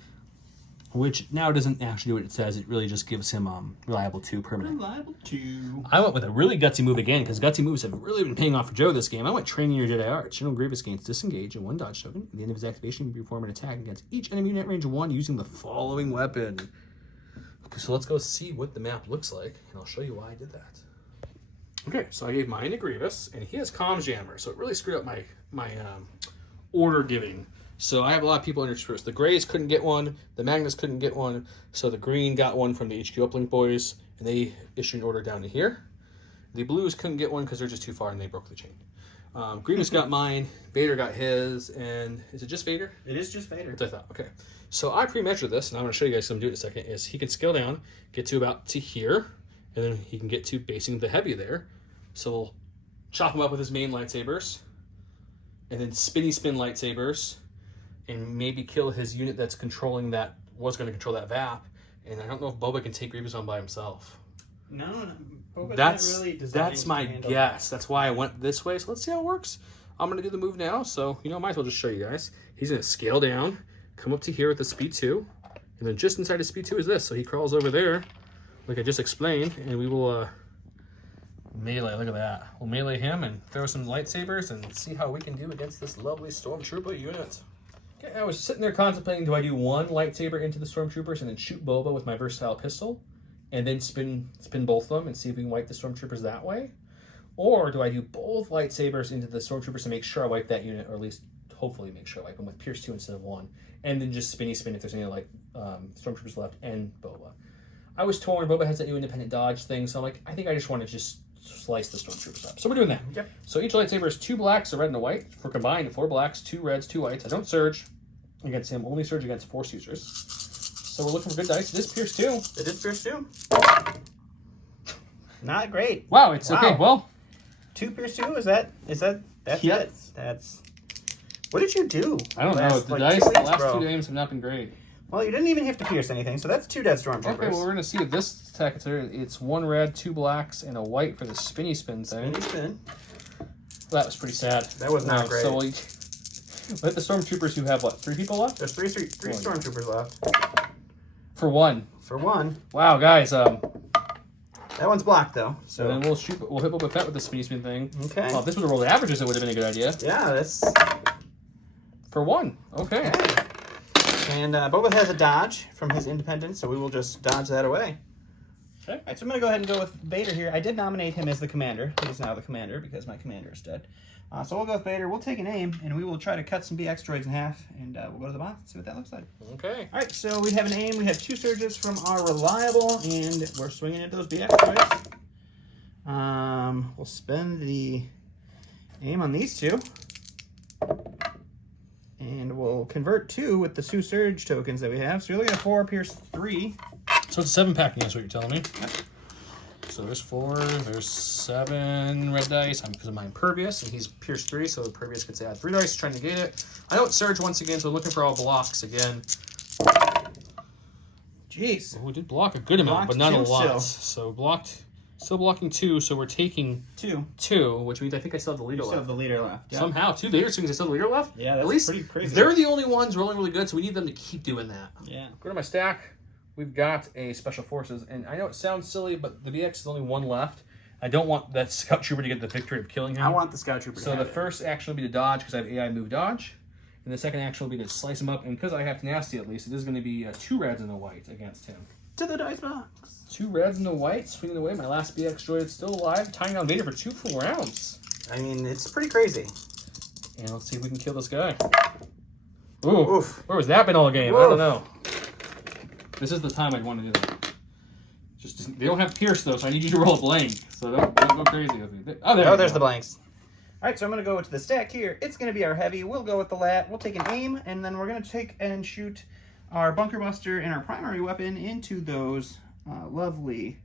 which now doesn't actually do what it says. It really just gives him reliable 2 permanent. Reliable 2. I went with a really gutsy move again, because gutsy moves have really been paying off for Joe this game. I went Training Your Jedi Arts. General Grievous gains disengage and 1 dodge token. At the end of his activation, you can perform an attack against each enemy unit range 1 using the following weapon. Okay, so let's go see what the map looks like, and I'll show you why I did that. Okay, so I gave mine to Grievous, and he has Comms Jammer, so it really screwed up my order giving. So I have a lot of people interspersed. The Greys couldn't get one, the Magnus couldn't get one, so the Green got one from the HQ Uplink boys, and they issued an order down to here. The Blues couldn't get one because they're just too far and they broke the chain. Grievous got mine, Vader got his, and is it just Vader? It is just Vader. That's what I thought. Okay. So I pre-measured this, and I'm going to show you guys something to do in a second, is he can scale down, get to about to here, and then he can get to basing the heavy there. So we'll chop him up with his main lightsabers, and then spinny spin lightsabers, and maybe kill his unit that's controlling that, was going to control that VAP. And I don't know if Boba can take Grievous on by himself. No, Boba's That's not really designed that's my to handle guess. That's why I went this way. So let's see how it works. I'm going to do the move now. So, you know, I might as well just show you guys. He's going to scale down, come up to here with the speed 2. And then just inside of speed 2 is this. So he crawls over there, like I just explained. And we will melee. Look at that. We'll melee him and throw some lightsabers and see how we can do against this lovely Stormtrooper unit. Okay, I was sitting there contemplating, do I do 1 lightsaber into the Stormtroopers and then shoot Boba with my versatile pistol? And then spin both of them and see if we can wipe the Stormtroopers that way? Or do I do both lightsabers into the Stormtroopers to make sure I wipe that unit, or at least hopefully make sure I wipe them with Pierce 2 instead of 1, and then just spinny spin if there's any Stormtroopers left and Boba? I was torn. Boba has that new independent dodge thing, so I'm like, I think I just want to just slice the Stormtroopers up. So we're doing that. Yep. So each lightsaber is 2 blacks, a red and a white, for combined 4 blacks, 2 reds, 2 whites. I don't surge against him, only surge against Force users. So we're looking for good dice. It is Pierce 2. It is Pierce 2. Not great. Wow, it's okay. Well, 2 Pierce 2? That's Yep. it. That's... What did you do? I don't know. The dice, the last 2 games have not been great. Well, you didn't even have to pierce anything, so that's 2 dead Stormtroopers. Okay, well, we're going to see if this attack is there. It's 1 red, 2 blacks, and a white for the spinny spin thing. Spinny spin. That was pretty sad. That was not great. So we'll hit the Stormtroopers who have, what, 3 people left? There's three Stormtroopers left. For 1. For 1. Wow, guys. That one's blocked, though. So then we'll hit Boba Fett with the spinny spin thing. Okay. Well, if this was a roll of averages, it would have been a good idea. Yeah, that's... For 1. Okay. And Boba has a dodge from his independence, so we will just dodge that away. Okay. All right, so I'm going to go ahead and go with Vader here. I did nominate him as the commander. He is now the commander because my commander is dead. So we'll go with Vader. We'll take an aim, and we will try to cut some BX droids in half, and we'll go to the box and see what that looks like. Okay. All right, so we have an aim. We have 2 surges from our reliable, and we're swinging at those BX droids. We'll spend the aim on these 2. And we'll convert 2 with the 2 surge tokens that we have. So you're looking at 4 Pierce 3. So it's 7 packing, that's what you're telling me. Yep. So there's 4, there's 7 red dice. Because of my impervious, and he's Pierce 3, so the impervious gets to add 3 dice, trying to get it. I don't surge once again, so I'm looking for all blocks again. Jeez. Well, we did block a good amount, but not a lot. So still blocking 2, so we're taking 2, which means I think I still have the leader You still have left. the leader left. Yep. Somehow, 2 leader swings, I still have the leader left? Yeah, that's at least pretty crazy. They're the only ones rolling really good, so we need them to keep doing that. Yeah. Go to my stack. We've got a Special Forces, and I know it sounds silly, but the BX is only 1 left. I don't want that Scout Trooper to get the victory of killing him. I want the Scout Trooper So the first action will be to dodge, because I have AI move dodge. And the second action will be to slice him up, and because I have tenacity at least, it is going to be 2 reds and a white against him. To the dice box. 2 reds and a white, swinging away. My last BX droid is still alive, tying down Vader for 2 full rounds. I mean, it's pretty crazy. And let's see if we can kill this guy. Ooh, Oof. where was that been all game? Oof. I don't know. This is the time I'd want to do that. Just they don't have Pierce though, so I need you to roll a blank. So don't go crazy with me. Oh, there's the blanks. All right, so I'm going to go to the stack here. It's going to be our heavy. We'll go with the lat. We'll take an aim, and then we're going to take and shoot our bunker buster and our primary weapon into those lovely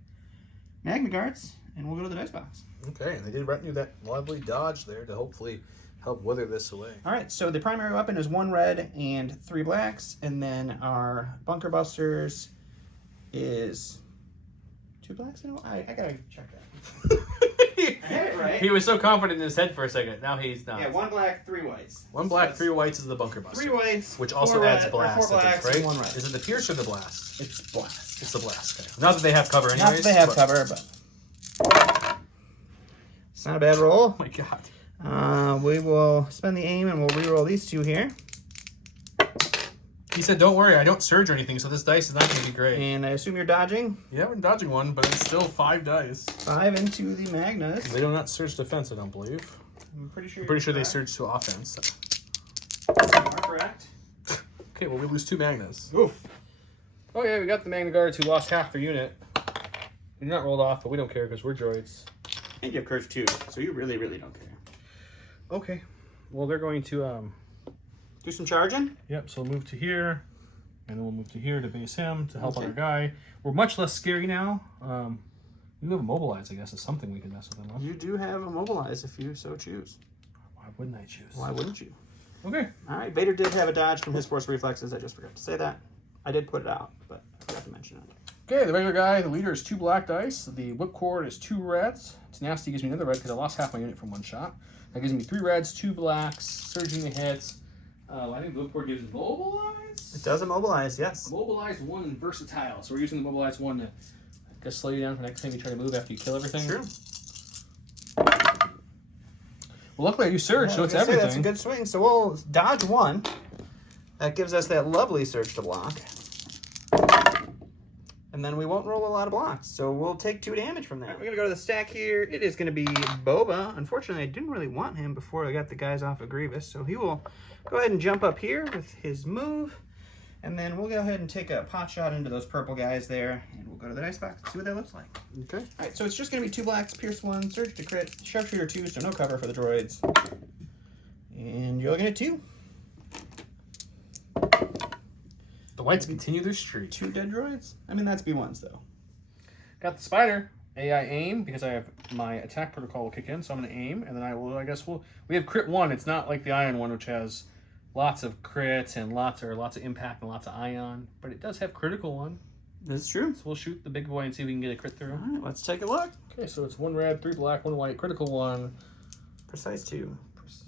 magma guards, and we'll go to the dice box. Okay, and they did retinue that lovely dodge there to hopefully help wither this away. All right, so the primary weapon is 1 red and 3 blacks, and then our bunker busters is 2 blacks and I gotta check that. I had it right. He was so confident in his head for a second. Now he's not. Yeah, 1 black, 3 whites. 1 black, 3 whites is the bunker buster. 3 whites, which also 4 adds red, blast, 4 I think, blacks, right? 1 red. Is it the pierce or the blast? It's blast. It's the blast. Okay. Not that they have cover anyways. Not that they have cover, but it's not a bad roll. Oh my god. We will spend the aim and we'll reroll these 2 here. He said, don't worry, I don't surge or anything, so this dice is not going to be great. And I assume you're dodging. Yeah, we're dodging one, but it's still 5 dice. 5 into the Magnus. They do not surge defense, I don't believe. I'm pretty sure. I'm pretty sure they surge to offense. So. You are correct. Okay, well, we lose 2 Magnus. Oof. Oh yeah, we got the Magna Guards who lost half their unit. They're not rolled off, but we don't care because we're droids. And you have Courage 2, so you really, really don't care. Okay. Well, they're going to do some charging. Yep. So we'll move to here, and then we'll move to here to base him to help Okay. our guy. We're much less scary now. We have immobilize, I guess, is something we can mess with him with. You do have immobilize if you so choose. Why wouldn't I choose? Why wouldn't you? Okay. All right. Vader did have a dodge from his force reflexes. I just forgot to say that. I did put it out, but I forgot to mention it. Okay, the regular guy, the leader is 2 black dice. The whipcord is 2 reds. It's nasty, gives me another red because I lost half my unit from 1 shot. That gives me 3 reds, 2 blacks, surging the hits. I think the whipcord gives mobilize. It does immobilize, yes. Mobilize 1 and versatile. So we're using the mobilize 1 to, I guess, slow you down for next time you try to move after you kill everything. True. Well, luckily I use surge, so it's everything. That's a good swing. So we'll dodge 1. That gives us that lovely surge to block. And then we won't roll a lot of blocks. So we'll take 2 damage from that. Right, we're going to go to the stack here. It is going to be Boba. Unfortunately, I didn't really want him before I got the guys off of Grievous. So he will go ahead and jump up here with his move. And then we'll go ahead and take a pot shot into those purple guys there. And we'll go to the dice box and see what that looks like. Okay. All right, so it's just going to be 2 blacks, Pierce 1, Surge to crit, Sharpshooter 2, so no cover for the droids. And you're looking at 2. The whites continue their streak. 2 dead droids? I mean, that's B1s, though. Got the spider. AI aim, because I have my attack protocol will kick in, so I'm going to aim, and then I guess we have crit 1. It's not like the ion one, which has lots of crits and lots of impact and lots of ion, but it does have critical 1. That's true. So we'll shoot the big boy and see if we can get a crit through. All right, let's take a look. Okay, so it's 1 red, 3 black, 1 white, critical 1. Precise 2.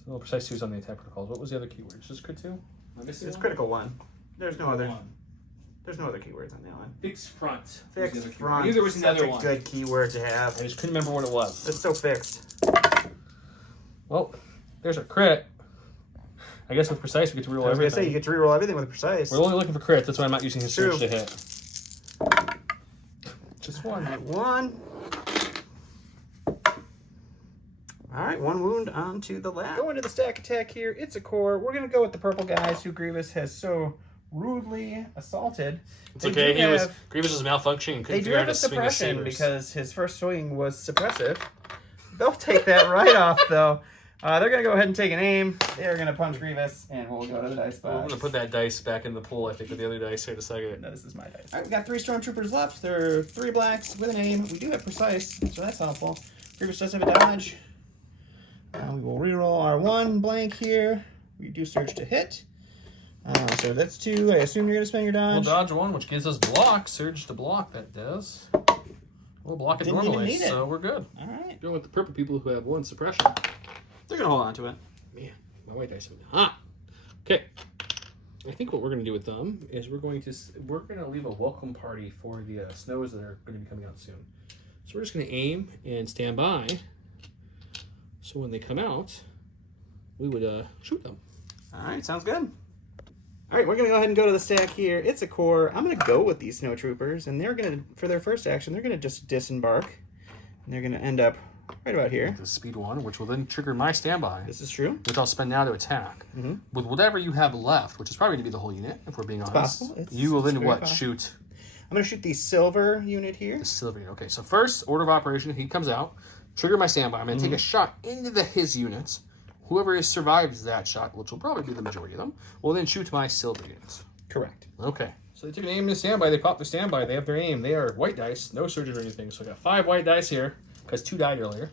No, precise 2 is on the attack protocols. What was the other keyword? Just crit 2? It's critical 1. There's no other. There's no other keywords on that one. Fixed front. Fixed front. I knew there was Such another a one. good keyword to have. I just couldn't remember what it was. It's so fixed. Well, there's a crit. I guess with precise we get to reroll I was everything. gonna say you get to reroll everything with precise. We're only looking for crits. That's why I'm not using his surge to hit. Just 1. All right, 1. All right, 1 wound onto the lap. Go into the stack attack here. It's a core. We're gonna go with the purple guys who Grievous has so rudely assaulted. It's okay. Grievous was malfunctioning. They do have a suppression because his first swing was suppressive. They'll take that right off though. They're gonna go ahead and take an aim. They're gonna punch Grievous, and we'll go to the dice box. I'm gonna put that dice back in the pool. I think with the other dice here in a second. No, this is my dice. All right, we got 3 stormtroopers left. There are 3 blacks with an aim. We do have precise, so that's helpful. Grievous does have a dodge. We will reroll our 1 blank here. We do surge to hit. So that's 2. I assume you're going to spend your dodge. We'll dodge 1, which gives us block. Surge to block, that does. We'll block it Didn't normally, even need it. so we're good. All right. Going with the purple people who have 1 suppression. They're going to hold on to it. Man, my white dice have okay. I think what we're going to do with them is we're going to leave a welcome party for the snows that are going to be coming out soon. So we're just going to aim and stand by. So when they come out, we would shoot them. All right, sounds good. All right, we're going to go ahead and go to the stack here. It's a core. I'm going to go with these snowtroopers, and they're going to, for their first action, they're going to just disembark. And they're going to end up right about here. The speed 1, which will then trigger my standby. This is true. Which I'll spend now to attack. With whatever you have left, which is probably going to be the whole unit, if we're being honest. Possible. You will then what? Possible. Shoot? I'm going to shoot the silver unit here. The silver unit. Okay, so first, order of operation, he comes out. Trigger my standby. I'm going to take a shot into his units. Whoever survives that shot, which will probably be the majority of them, will then shoot my silver units. Correct. Okay. So they took an aim in the standby. They popped the standby. They have their aim. They are white dice. No surges or anything. So I got 5 white dice here, because 2 died earlier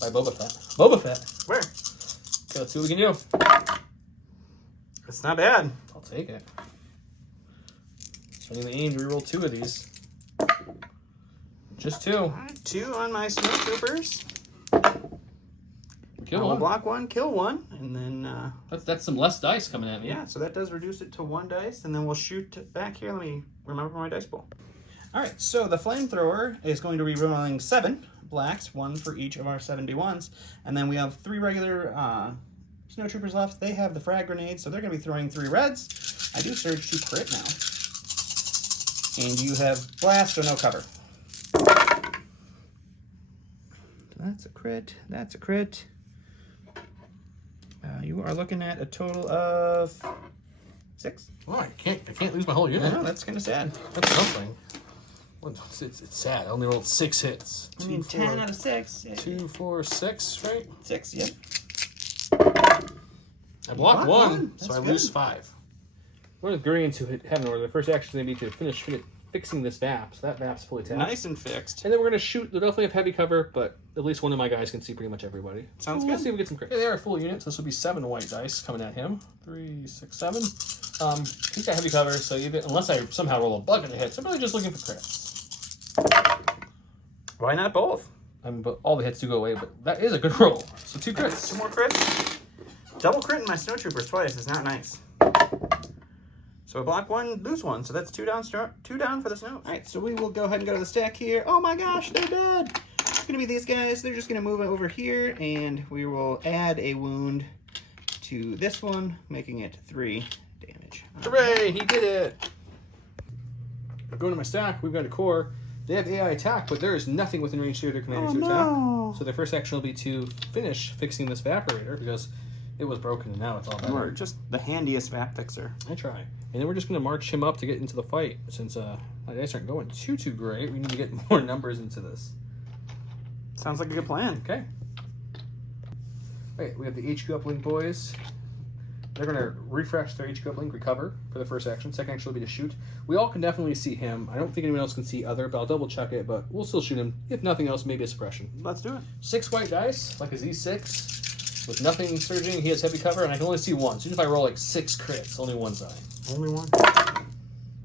by Boba Fett. Boba Fett. Where? Okay, let's see what we can do. It's not bad. I'll take it. So I need the aim to reroll 2 of these. Just 2. All right, 2 on my snowtroopers. Kill We'll one. block one, kill one, and then... That's some less dice coming at me. Yeah, so that does reduce it to 1 dice, and then we'll shoot back here. Let me remember my dice pool. All right, so the flamethrower is going to be rolling 7 blacks, 1 for each of our 71s, and then we have 3 regular snowtroopers left. They have the frag grenades, so they're going to be throwing 3 reds. I do surge to crit now. And you have blast, so no cover. That's a crit. That's a crit. You are looking at a total of 6. Oh, I can't lose my whole unit. I know, that's kind of sad. That's something. It's sad. I only rolled 6 hits. I mean, 10 out of 6. 2, 4, 6, right? 6, yep. I blocked one, so That's I good. lose 5. We're going into heaven order. The first action is going to be to fixing this VAP. So that VAP's fully tapped. Nice and fixed. And then we're going to shoot. They'll definitely have heavy cover, but at least one of my guys can see pretty much everybody. Sounds We'll good. see if we get some crits. They are full units. This will be 7 white dice coming at him. 3, 6, 7. He's got heavy cover, so even unless I somehow roll a bucket of hits, I'm really just looking for crits. Why not both? But all the hits do go away, but that is a good roll. So 2 crits. 2 more crits. Double crit in my snowtroopers twice is not nice. So I block 1, lose 1. So that's 2 down. 2 down for the snow. All right, so we will go ahead and go to the stack here. Oh my gosh, they're dead. It's gonna be these guys. They're just gonna move it over here, and we will add a wound to this one, making it 3 damage. Hooray! He did it. Going to my stack, we've got a core. They have AI attack, but there is nothing within range 2 of their commander to attack. So their first action will be to finish fixing this evaporator because it was broken and now it's all better. We're just the handiest VAP fixer. I try. And then we're just going to march him up to get into the fight since my dice aren't going too great. We need to get more numbers into this. Sounds like a good plan. Okay. Alright, we have the HQ uplink boys. They're going to refresh their HQ uplink, recover for the first action. Second action will be to shoot. We all can definitely see him. I don't think anyone else can see other, but I'll double check it. But we'll still shoot him. If nothing else, maybe a suppression. Let's do it. 6 white dice, like a Z6. With nothing surging, he has heavy cover, and I can only see 1. So even if I roll like 6 crits, only 1's dying. Only 1.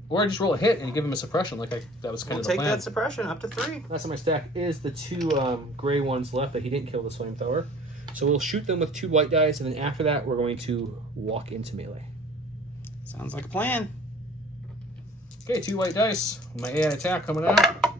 Or I just roll a hit and give him a suppression, that was kind We'll of the take plan. that suppression up to 3. Last on my stack is the 2 gray ones left that he didn't kill this flamethrower. So we'll shoot them with 2 white dice, and then after that, we're going to walk into melee. Sounds like a plan. Okay, 2 white dice. My AI attack coming out.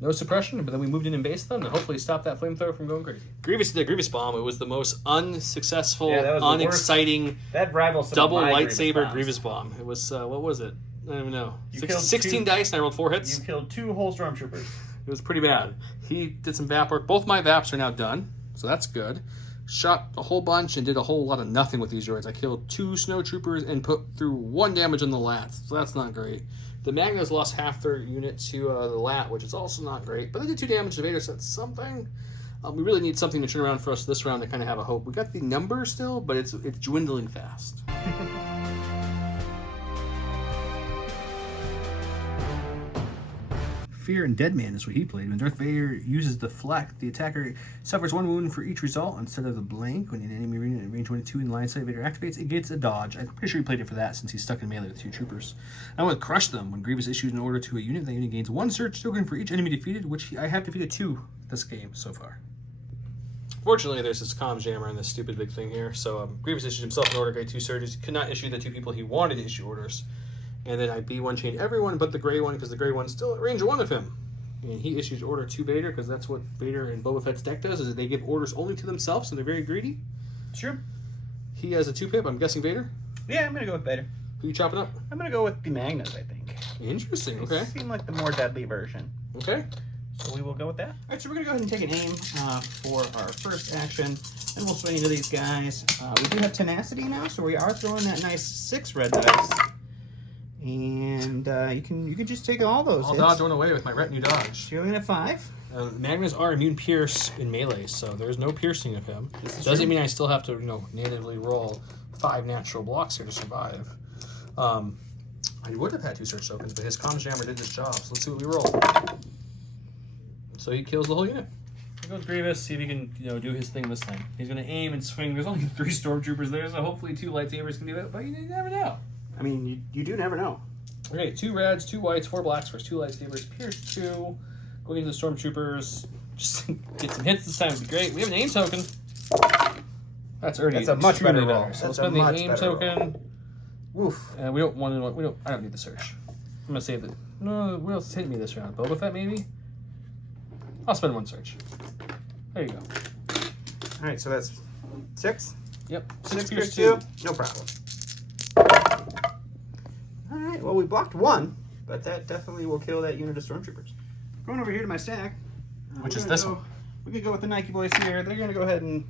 No suppression, but then we moved in and based them to hopefully stop that flamethrower from going crazy. Grievous did a Grievous Bomb. It was the most unsuccessful, Yeah, that was the unexciting That rivals some double of my lightsaber bombs. Grievous Bomb. It was, what was it? I don't even know. You killed 16 2 dice and I rolled 4 hits. You killed 2 whole stormtroopers. It was pretty bad. He did some VAP work. Both my VAPs are now done, so that's good. Shot a whole bunch and did a whole lot of nothing with these droids. I killed 2 snowtroopers and put through 1 damage on the lats, so that's not great. The Magnas lost half their unit to the lat, which is also not great, but they did 2 damage to Vader, so that's something. We really need something to turn around for us this round to kind of have a hope. We got the number still, but it's dwindling fast. Fear and Dead Man is what he played. When Darth Vader uses deflect, the attacker suffers 1 wound for each result instead of the blank. When an enemy unit in range 1 and 2 in line sight Vader activates, it gets a dodge. I'm pretty sure he played it for that since he's stuck in melee with 2 troopers. I want to crush them. When Grievous issues an order to a unit, that unit gains 1 search token for each enemy defeated, which I have defeated 2 this game so far. Fortunately, there's this comm jammer and this stupid big thing here. So Grievous issued himself an order, got 2 surges. He could not issue the 2 people he wanted to issue orders. And then I B1 chained everyone but the gray one because the gray one's still at range 1 of him. And he issues order to Vader because that's what Vader and Boba Fett's deck does, is that they give orders only to themselves and they're very greedy. Sure. He has a 2-pip, I'm guessing Vader. Yeah, I'm going to go with Vader. Who you chopping up? I'm going to go with the Magnas, I think. Interesting, okay. They seem like the more deadly version. Okay. So we will go with that. All right, so we're going to go ahead and take an aim for our first action. And we'll swing into these guys. We do have tenacity now, so we are throwing that nice 6 red dice. And you can just take all those I'll hits. dodge one away with my retinue dodge. So you're looking at 5. Magnas are immune pierce in melee, so there's no piercing of him. Doesn't mean I still have to, natively roll 5 natural blocks here to survive. I would have had 2 search tokens, but his comms jammer did his job, so let's see what we roll. So he kills the whole unit. Here goes Grievous, see if he can, do his thing this time. He's going to aim and swing. There's only 3 stormtroopers there, so hopefully 2 lightsabers can do it, but you never know. I mean, you do never know. Okay, 2 reds, 2 whites, 4 blacks versus 2 lightsabers. Pierce 2. Going into the stormtroopers. Just get some hits this time would be great. We have an aim token. That's already That's a much better extremely roll. better. So we'll That's a spend the much aim better roll. token. Woof. And we don't want to. I don't need the search. I'm gonna save it. No, what else is hitting me this round? Boba Fett maybe. I'll spend 1 search. There you go. All right, so that's 6. Yep. 6 Pierce Pierce 2. No problem. All right, well, we blocked 1, but that definitely will kill that unit of stormtroopers. Going over here to my stack. Which is this one. We could go with the Nike boys here. They're going to go ahead and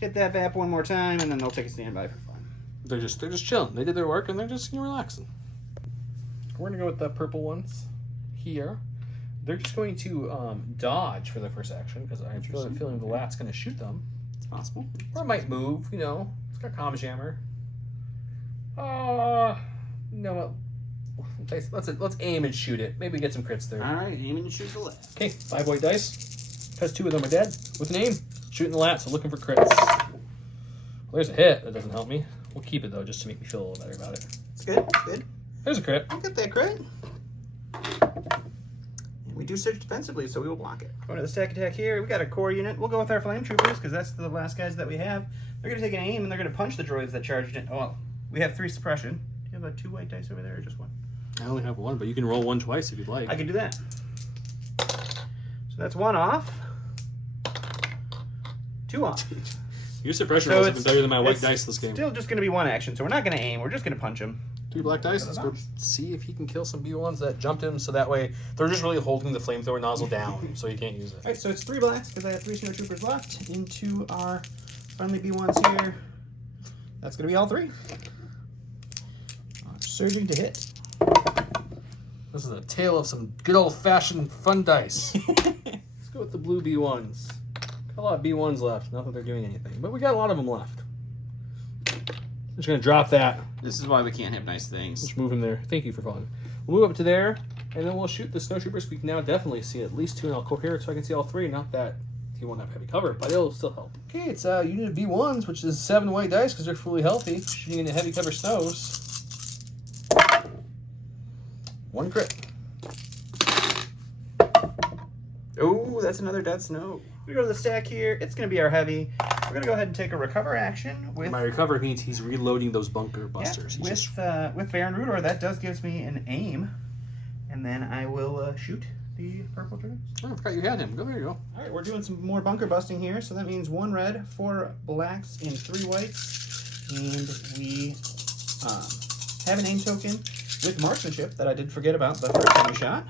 hit that VAP 1 more time, and then they'll take a standby for fun. They're just chilling. They did their work and they're just relaxing. We're gonna go with the purple ones here. They're just going to dodge for their first action because I have a feeling the lat's gonna shoot them. It's possible. Or it might move. You know, it's got comm jammer. No. Let's aim and shoot it. Maybe get some crits there. All right, aim and shoot the left. Okay, 5 white dice. Because 2 of them are dead. With an aim, shooting the lat, so looking for crits. Well, there's a hit. That doesn't help me. We'll keep it though, just to make me feel a little better about it. It's good. It's good. There's a crit. I'll get that crit. And we do search defensively, so we will block it. Going to the stack attack here. We got a core unit. We'll go with our flame troopers because that's the last guys that we have. They're going to take an aim and they're going to punch the droids that charged it. Oh, well, we have 3 suppression. Do you have 2 white dice over there or just 1? I only have 1, but you can roll 1 twice if you'd like. I can do that. So that's 1 off. 2 off. Your suppression rolls have been better than my white it's dice this game. Still just going to be 1 action, so we're not going to aim. We're just going to punch him. 3 black dice. Let's go see if he can kill some B1s that jumped him, so that way they're just really holding the flamethrower nozzle down, so he can't use it. All right, so it's 3 blacks because I have 3 snowtroopers left into our friendly B1s here. That's going to be all 3. Surging to hit. This is a tale of some good old-fashioned fun dice. Let's go with the blue B1s. Got a lot of B1s left. Not that they're doing anything, but we got a lot of them left. Just gonna drop that. This is why we can't have nice things. Just move him there. Thank you for following. We'll move up to there, and then we'll shoot the snowtroopers. We can now definitely see at least 2, and I'll cohere so I can see all 3. Not that he won't have heavy cover, but it'll still help. Okay, it's unit of B1s, which is 7 white dice because they're fully healthy. Shooting into heavy cover snows. 1 crit. Oh, that's another dead snow. We go to the stack here. It's going to be our heavy. We're going to go ahead and take a recover action with. My recover means he's reloading those bunker busters. Yeah, with Baron Rudor, that does gives me an aim, and then I will shoot the purple droids. Oh, I forgot you had him. There you go. All right, we're doing some more bunker busting here, so that means 1 red, 4 blacks, and 3 whites, and we have an aim token with marksmanship that I did forget about the first time we shot.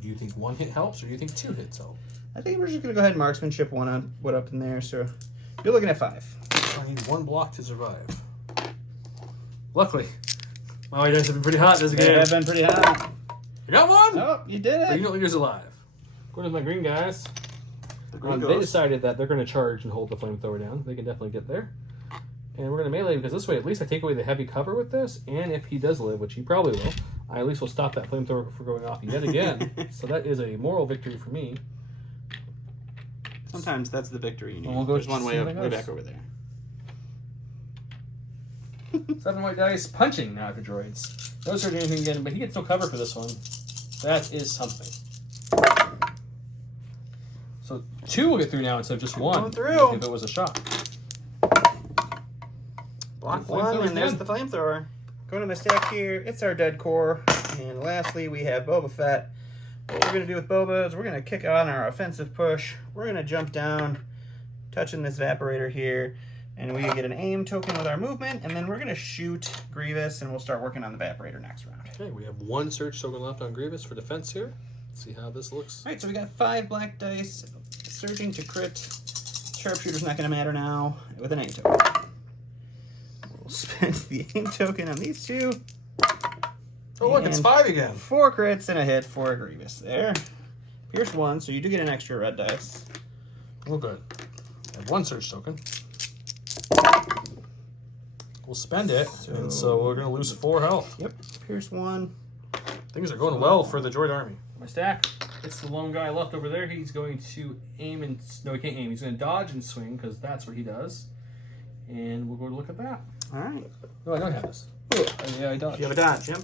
Do you think 1 hit helps, or do you think 2 hits help? I think we're just gonna go ahead and marksmanship 1 on what up in there. So you're looking at 5. I need 1 block to survive. Luckily, my white dice have been pretty hot this game. They have been pretty hot. I got 1. Oh, you did The it. unit leader's alive. Going to my green guys. green They goes. decided that they're going to charge and hold the flamethrower down. They can definitely get there. And we're going to melee because this way, at least I take away the heavy cover with this. And if he does live, which he probably will, I at least will stop that flamethrower from going off yet again. So that is a moral victory for me. Sometimes that's the victory you need. We'll go There's one way something else. back over there. 7 white dice, punching now for droids. No surge anything again, but he gets no cover for this one. That is something. So 2 will get through now instead of just 1. Going through. If it was a shot. Block The 1, flamethrower's and there's dead. the flamethrower. Going to my stack here, it's our dead core. And lastly, we have Boba Fett. What we're going to do with Boba is we're going to kick on our offensive push. We're going to jump down, touching this evaporator here. And we get an aim token with our movement. And then we're going to shoot Grievous, and we'll start working on the evaporator next round. Okay, we have 1 surge token left on Grievous for defense here. Let's see how this looks. All right, so we got 5 black dice. Surging to crit. Sharpshooter's not going to matter now with an aim token. We'll spend the aim token on these 2. Oh, look, it's And 5 again. 4 crits and a hit for a Grievous there. Pierce 1, so you do get an extra red dice. Oh, good. I have 1 surge token. We'll spend it, and so we're going to lose 4 health. Yep, Pierce 1. Things are going well for the droid army. My stack. It's the lone guy left over there. He's going to aim and... No, he can't aim. He's going to dodge and swing, because that's what he does. And we'll go to look at that. All right. No, I don't have this. Oh, yeah, I dodged. You have a dodge, Jim.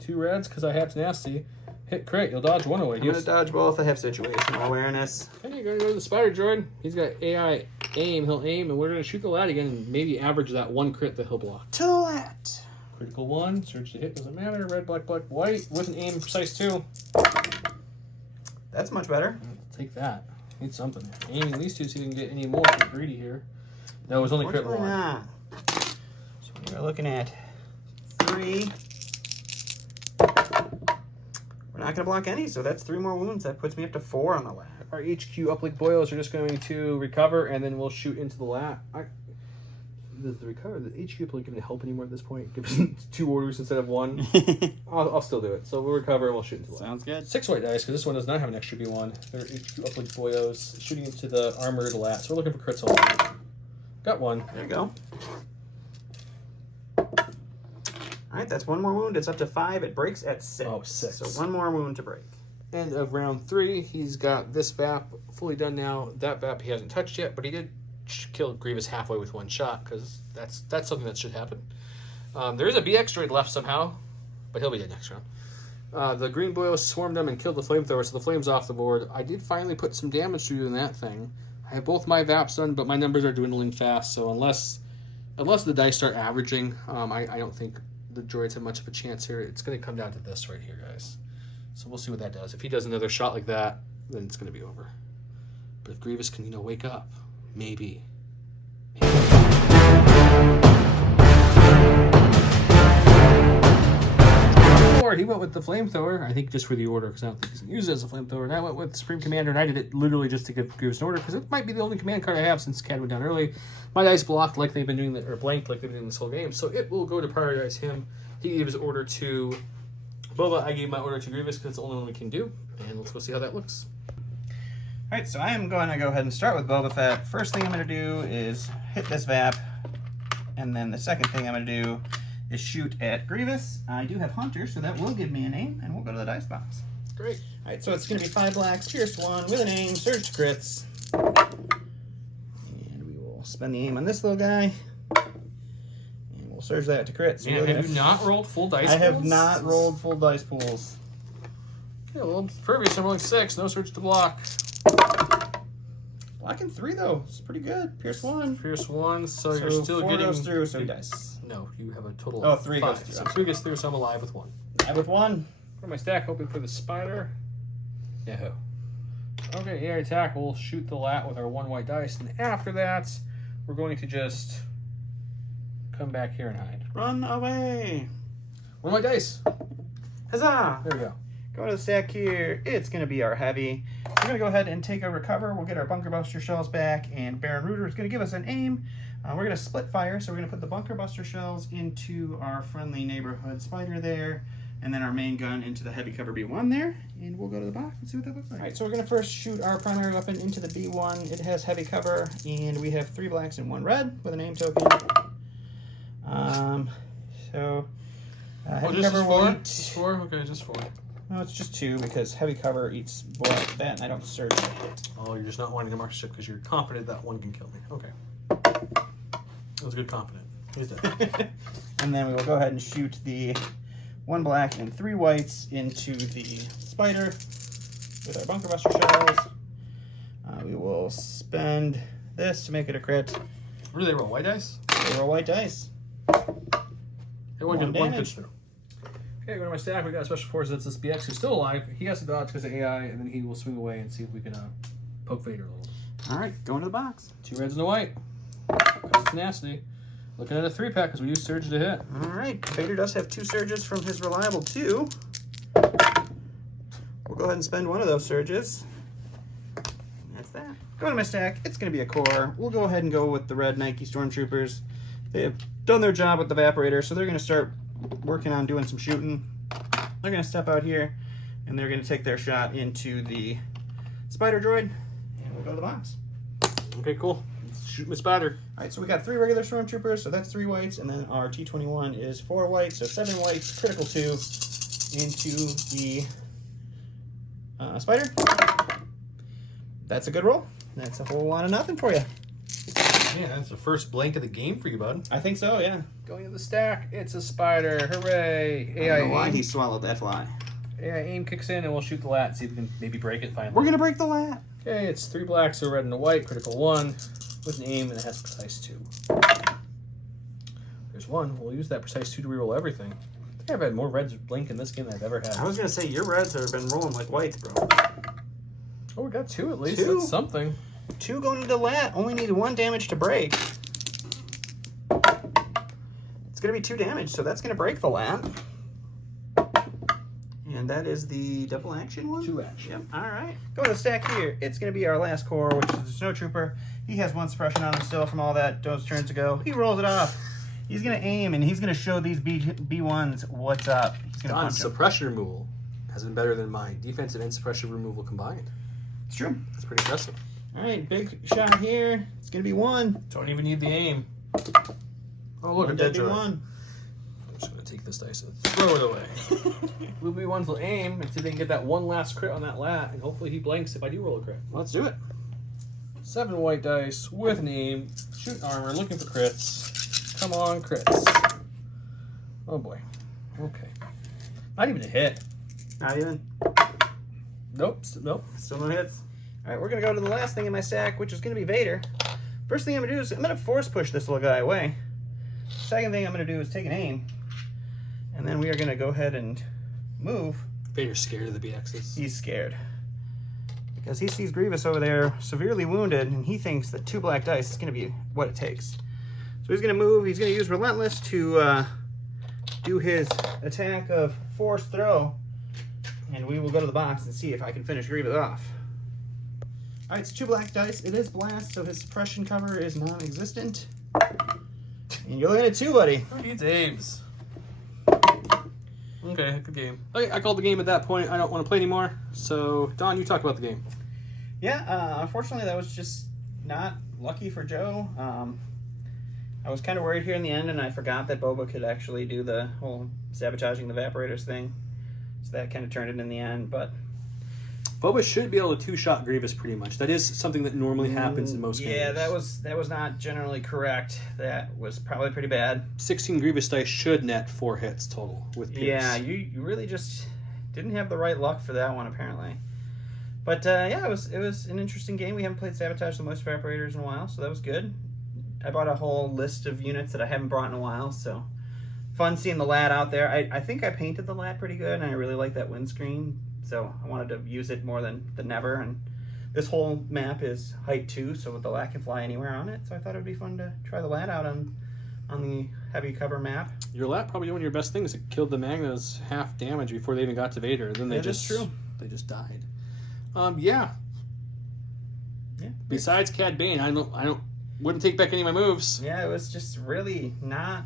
2 reds, because I have tenacity. Hit crit. You'll dodge one away. I'm going to dodge both. I have situational awareness. Okay, you're going to go to the spider droid. He's got AI aim. He'll aim, and we're going to shoot the lat again and maybe average that one crit that he'll block. To the lat. Critical 1. Surge to hit. Doesn't matter. Red, black, black, white. With an aim precise 2. That's much better. Take that. Need something. Aiming these two so you can get any more. Get greedy here. No, it was only crit 1. Not. So we're looking at 3. We're not going to block any, so that's 3 more wounds. That puts me up to 4 on the lat. Our HQ uplink boils are just going to recover, and then we'll shoot into the lat. Does the recover, the HQ uplink going to help anymore at this point? Give us 2 orders instead of 1. I'll still do it. So we'll recover and we'll shoot into the lat. Sounds good. 6 white dice, because this one does not have an extra B1. They're HQ uplink boyos shooting into the armored lat. So we're looking for crits only. Got 1. There you go. All right, that's 1 more wound. It's up to 5. It breaks at 6. Oh, 6. So 1 more wound to break. End of round 3. He's got this VAP fully done now. That VAP he hasn't touched yet, but he did kill Grievous halfway with 1 shot, because that's something that should happen. There is a BX droid left somehow, but he'll be dead next round. The green boil swarmed him and killed the flamethrower, so the flame's off the board. I did finally put some damage through in that thing. I have both my VAPs done, but my numbers are dwindling fast, so unless the dice start averaging, I don't think the droids have much of a chance here. It's going to come down to this right here, guys. So we'll see what that does. If he does another shot like that, then it's going to be over. But if Grievous can, wake up, maybe. Or he went with the flamethrower, I think just for the order, because I don't think he's going to use it as a flamethrower. And I went with Supreme Commander, and I did it literally just to give Grievous an order, because it might be the only command card I have since Cad went down early. My dice blocked like they've been doing, or blanked like they've been doing this whole game, so it will go to prioritize him. He gave his order to Boba, I gave my order to Grievous, because it's the only one we can do, and let's go see how that looks. Alright, so I am going to go ahead and start with Boba Fett. First thing I'm going to do is hit this VAP, and then the second thing I'm going to do is shoot at Grievous. I do have Hunter, so that will give me an aim, and we'll go to the dice box. Great. Alright, so it's going to be 5 blacks, pierce 1, with an aim, surge to crits. And we will spend the aim on this little guy. And we'll surge that to crits. So have you not rolled full dice pools? I have not rolled full dice pools. Yeah, well, previous I'm rolling 6, no surge to block. Blocking 3 though, it's pretty good. Pierce 1. Pierce 1, so you're still 4 getting... goes through, so dice. No, you have a total of 5.3 goes through. So 3 gets through, so I'm alive with 1. I with 1. For my stack, hoping for the spider. Yahoo. Okay, AI attack. We'll shoot the lat with our 1 white dice, and after that, we're going to just come back here and hide. Run away. 1 white dice. Huzzah! There we go. Go to the stack here. It's going to be our heavy. We're going to go ahead and take a recover. We'll get our Bunker Buster shells back, and Baron Rooter is going to give us an aim. We're going to split fire, so we're going to put the Bunker Buster shells into our friendly neighborhood spider there, and then our main gun into the heavy cover B1 there, and we'll go to the box and see what that looks like. All right, so we're going to first shoot our primary weapon into the B1. It has heavy cover, and we have 3 blacks and 1 red with a name token. Heavy cover 4? Just 4? Okay, just 4. No, it's just 2 because heavy cover eats both that, and I don't surge to hit. Oh, you're just not wanting to mark ship because you're confident that 1 can kill me. Okay. That was good confident. He's dead. And then we will go ahead and shoot the 1 black and 3 whites into the spider with our Bunker Buster shells. We will spend this to make it a crit. What do they roll? White dice? They roll white dice. Hey, 1 damage. gets through. Okay, go to my stack. We got Special Forces. That's this BX who's still alive. He has to dodge because of AI, and then he will swing away and see if we can poke Vader a little. All right, go into the box. 2 reds and a white. Because it's nasty. Looking at a 3-pack because we use Surge to hit. All right, Vader does have 2 surges from his reliable 2. We'll go ahead and spend 1 of those surges. That's that. Go to my stack. It's going to be a core. We'll go ahead and go with the red Nike Stormtroopers. They have done their job with the Vaporator, so they're going to start working on doing some shooting. They're going to step out here, and they're going to take their shot into the spider droid, and we'll go to the box. Okay, cool. Let's shoot my spider. All right, so we got 3 regular Stormtroopers, so that's 3 whites, and then our T-21 is 4 whites, so 7 whites, critical 2 into the spider. That's a good roll. That's a whole lot of nothing for you. Yeah, that's the first blank of the game for you, bud. I think so, yeah. Going to the stack, it's a spider. Hooray! I don't know why he swallowed that fly. Yeah, aim kicks in, and we'll shoot the lat and see if we can maybe break it finally. We're going to break the lat. Okay, it's 3 blacks, a red, and a white. Critical 1 with an aim, and it has precise 2. There's 1. We'll use that precise 2 to reroll everything. I think I've had more reds blink in this game than I've ever had. I was going to say, your reds have been rolling like whites, bro. Oh, we got 2 at least. 2? That's something. 2 going into the lat. Only need 1 damage to break. It's going to be 2 damage, so that's going to break the lat. And that is the double action one? 2 action. Yep, all right. Go to the stack here. It's going to be our last core, which is the Snow Trooper. He has 1 suppression on him still from all those turns ago. He rolls it off. He's going to aim, and he's going to show these B1s what's up. He's going to punch suppression removal has been better than my defensive and suppression removal combined. It's true. That's pretty impressive. All right, big shot here. It's going to be 1. Don't even need the aim. Oh, look at that droid. 1. I'm just going to take this dice and throw it away. Blue B1s will aim and see if they can get that 1 last crit on that lat, and hopefully he blanks if I do roll a crit. Let's do it. 7 white dice with an aim, shoot armor, looking for crits. Come on, crits. Oh boy. Okay. Not even a hit. Not even? Nope. Nope. Still no hits. All right, we're going to go to the last thing in my stack, which is going to be Vader. First thing I'm going to do is I'm going to force push this little guy away. Second thing I'm going to do is take an aim. And then we are going to go ahead and move. Vader's scared of the BXs. He's scared. Because he sees Grievous over there severely wounded, and he thinks that 2 black dice is going to be what it takes. So he's going to move. He's going to use Relentless to do his attack of Force Throw. And we will go to the box and see if I can finish Grievous off. All right, it's 2 black dice. It is Blast, so his suppression cover is non-existent. And you're looking at 2, buddy. Who needs aims? Okay, good game. Okay, I called the game at that point. I don't want to play anymore. So, Don, you talk about the game. Yeah, unfortunately, that was just not lucky for Joe. I was kind of worried here in the end, and I forgot that Boba could actually do the whole sabotaging the evaporators thing. So that kind of turned it in the end, but... Boba should be able to 2-shot Grievous pretty much. That is something that normally happens in most games. Yeah, that was not generally correct. That was probably pretty bad. 16 Grievous dice should net 4 hits total with Pierce. Yeah, you really just didn't have the right luck for that one, apparently. But yeah, it was an interesting game. We haven't played Sabotage the Most Evaporators in a while, so that was good. I bought a whole list of units that I haven't brought in a while, so fun seeing the lat out there. I think I painted the lat pretty good, and I really like that windscreen. So I wanted to use it more than ever, and this whole map is height 2, so the lat can fly anywhere on it. So I thought it would be fun to try the lat out on the heavy cover map. Your lat probably one of your best things. It killed the Magnas half damage before they even got to Vader. And then they just died. Yeah. Besides Cad Bane, I wouldn't take back any of my moves. Yeah, it was just really not.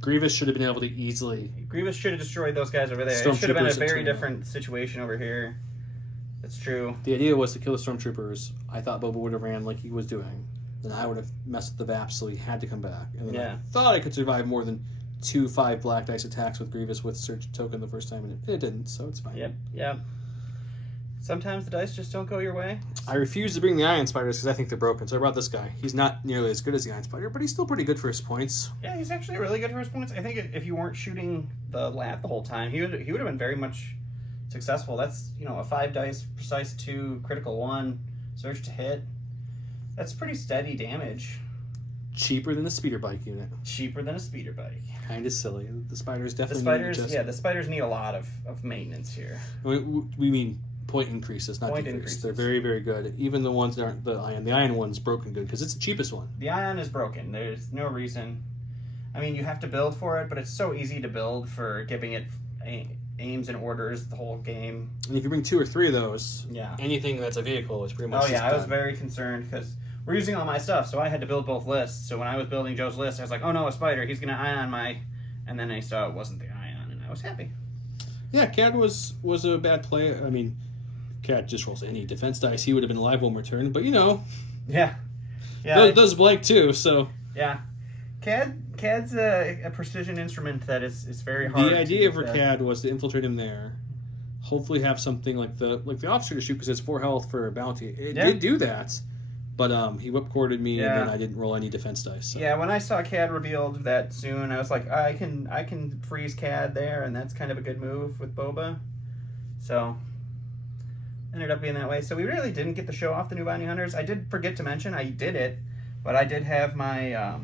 Grievous should have been able to easily. Grievous should have destroyed those guys over there. It should have been a very different situation over here. That's true. The idea was to kill the Stormtroopers. I thought Boba would have ran like he was doing. Then I would have messed with the Vaps, so he had to come back. And then I thought I could survive more than 2 5 black dice attacks with Grievous with Search Token the first time, and it didn't, so it's fine. Yep. Sometimes the dice just don't go your way. I refuse to bring the Iron Spiders because I think they're broken, so I brought this guy. He's not nearly as good as the Iron Spider, but he's still pretty good for his points. Yeah, he's actually really good for his points. I think if you weren't shooting the lat the whole time, he would have been very much successful. That's, a 5 dice, precise 2, critical 1, search to hit. That's pretty steady damage. Cheaper than the speeder bike unit. Cheaper than a speeder bike. Kind of silly. The spiders definitely the spiders need a lot of maintenance here. We mean point increases, not decreases. They're very, very good. Even the ones that aren't the Ion. The Ion one's broken good because it's the cheapest one. The Ion is broken. There's no reason. I mean, you have to build for it, but it's so easy to build for giving it aims and orders the whole game. And if you bring 2 or 3 of those, anything that's a vehicle is pretty much I was very concerned because we're using all my stuff, so I had to build both lists. So when I was building Joe's list, I was like, oh no, a spider, he's going to Ion my... And then I saw it wasn't the Ion, and I was happy. Yeah, Cad was a bad play. I mean, Cad just rolls any defense dice. He would have been alive one more turn, but Yeah. Does blank too, so... Yeah. Cad's a precision instrument that is very hard. The idea for Cad was to infiltrate him there, hopefully have something like the officer to shoot because it's 4 health for a bounty. It did do that, but he whipcorded me and then I didn't roll any defense dice. So. Yeah, when I saw Cad revealed that soon, I was like, I can freeze Cad there, and that's kind of a good move with Boba. So ended up being that way. So we really didn't get to show off the new bounty hunters. I did forget to mention I did it, but I did have my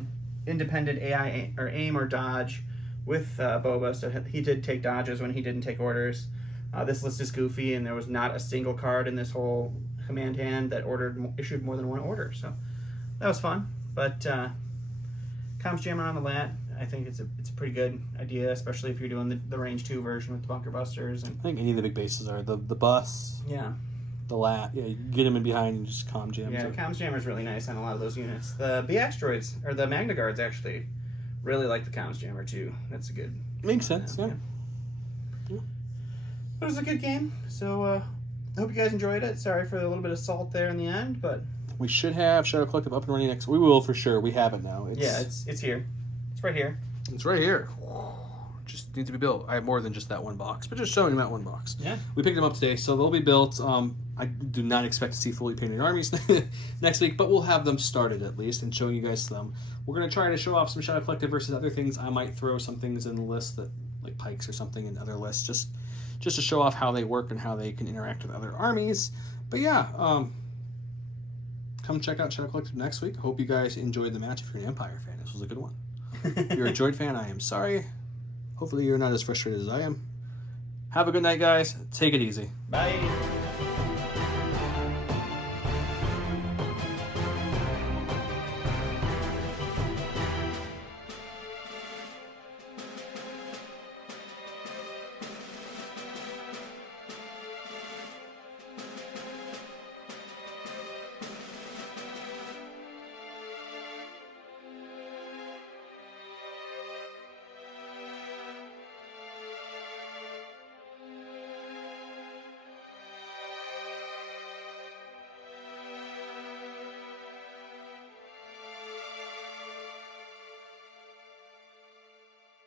independent AI or aim or dodge with Boba, so he did take dodges when he didn't take orders. This list is goofy, and there was not a single card in this whole command hand that issued more than one order, so that was fun. But comms jammer on the lat, I think it's a pretty good idea, especially if you're doing the range 2 version with the bunker busters. And I think any of the big bases are the bus, yeah, the lat. Yeah, you get them in behind and just comm jam. Yeah, comms jammer is really nice on a lot of those units. The BX droids or the Magna Guards actually really like the comms jammer too. That's a good. Makes sense. Yeah. It was a good game, so I hope you guys enjoyed it. Sorry for a little bit of salt there in the end, but we should have Shadow Collective up and running next. We will for sure. We have it now. It's here. It's right here. It's right here. Just needs to be built. I have more than just that one box, but just showing that one box. Yeah. We picked them up today, so they'll be built. I do not expect to see fully painted armies next week, but we'll have them started at least and showing you guys them. We're going to try to show off some Shadow Collective versus other things. I might throw some things in the list that, like pikes or something in other lists, just to show off how they work and how they can interact with other armies. But yeah, come check out Shadow Collective next week. Hope you guys enjoyed the match. If you're an Empire fan, this was a good one. If you're a Droid fan, I am sorry. Hopefully you're not as frustrated as I am. Have a good night, guys. Take it easy. Bye.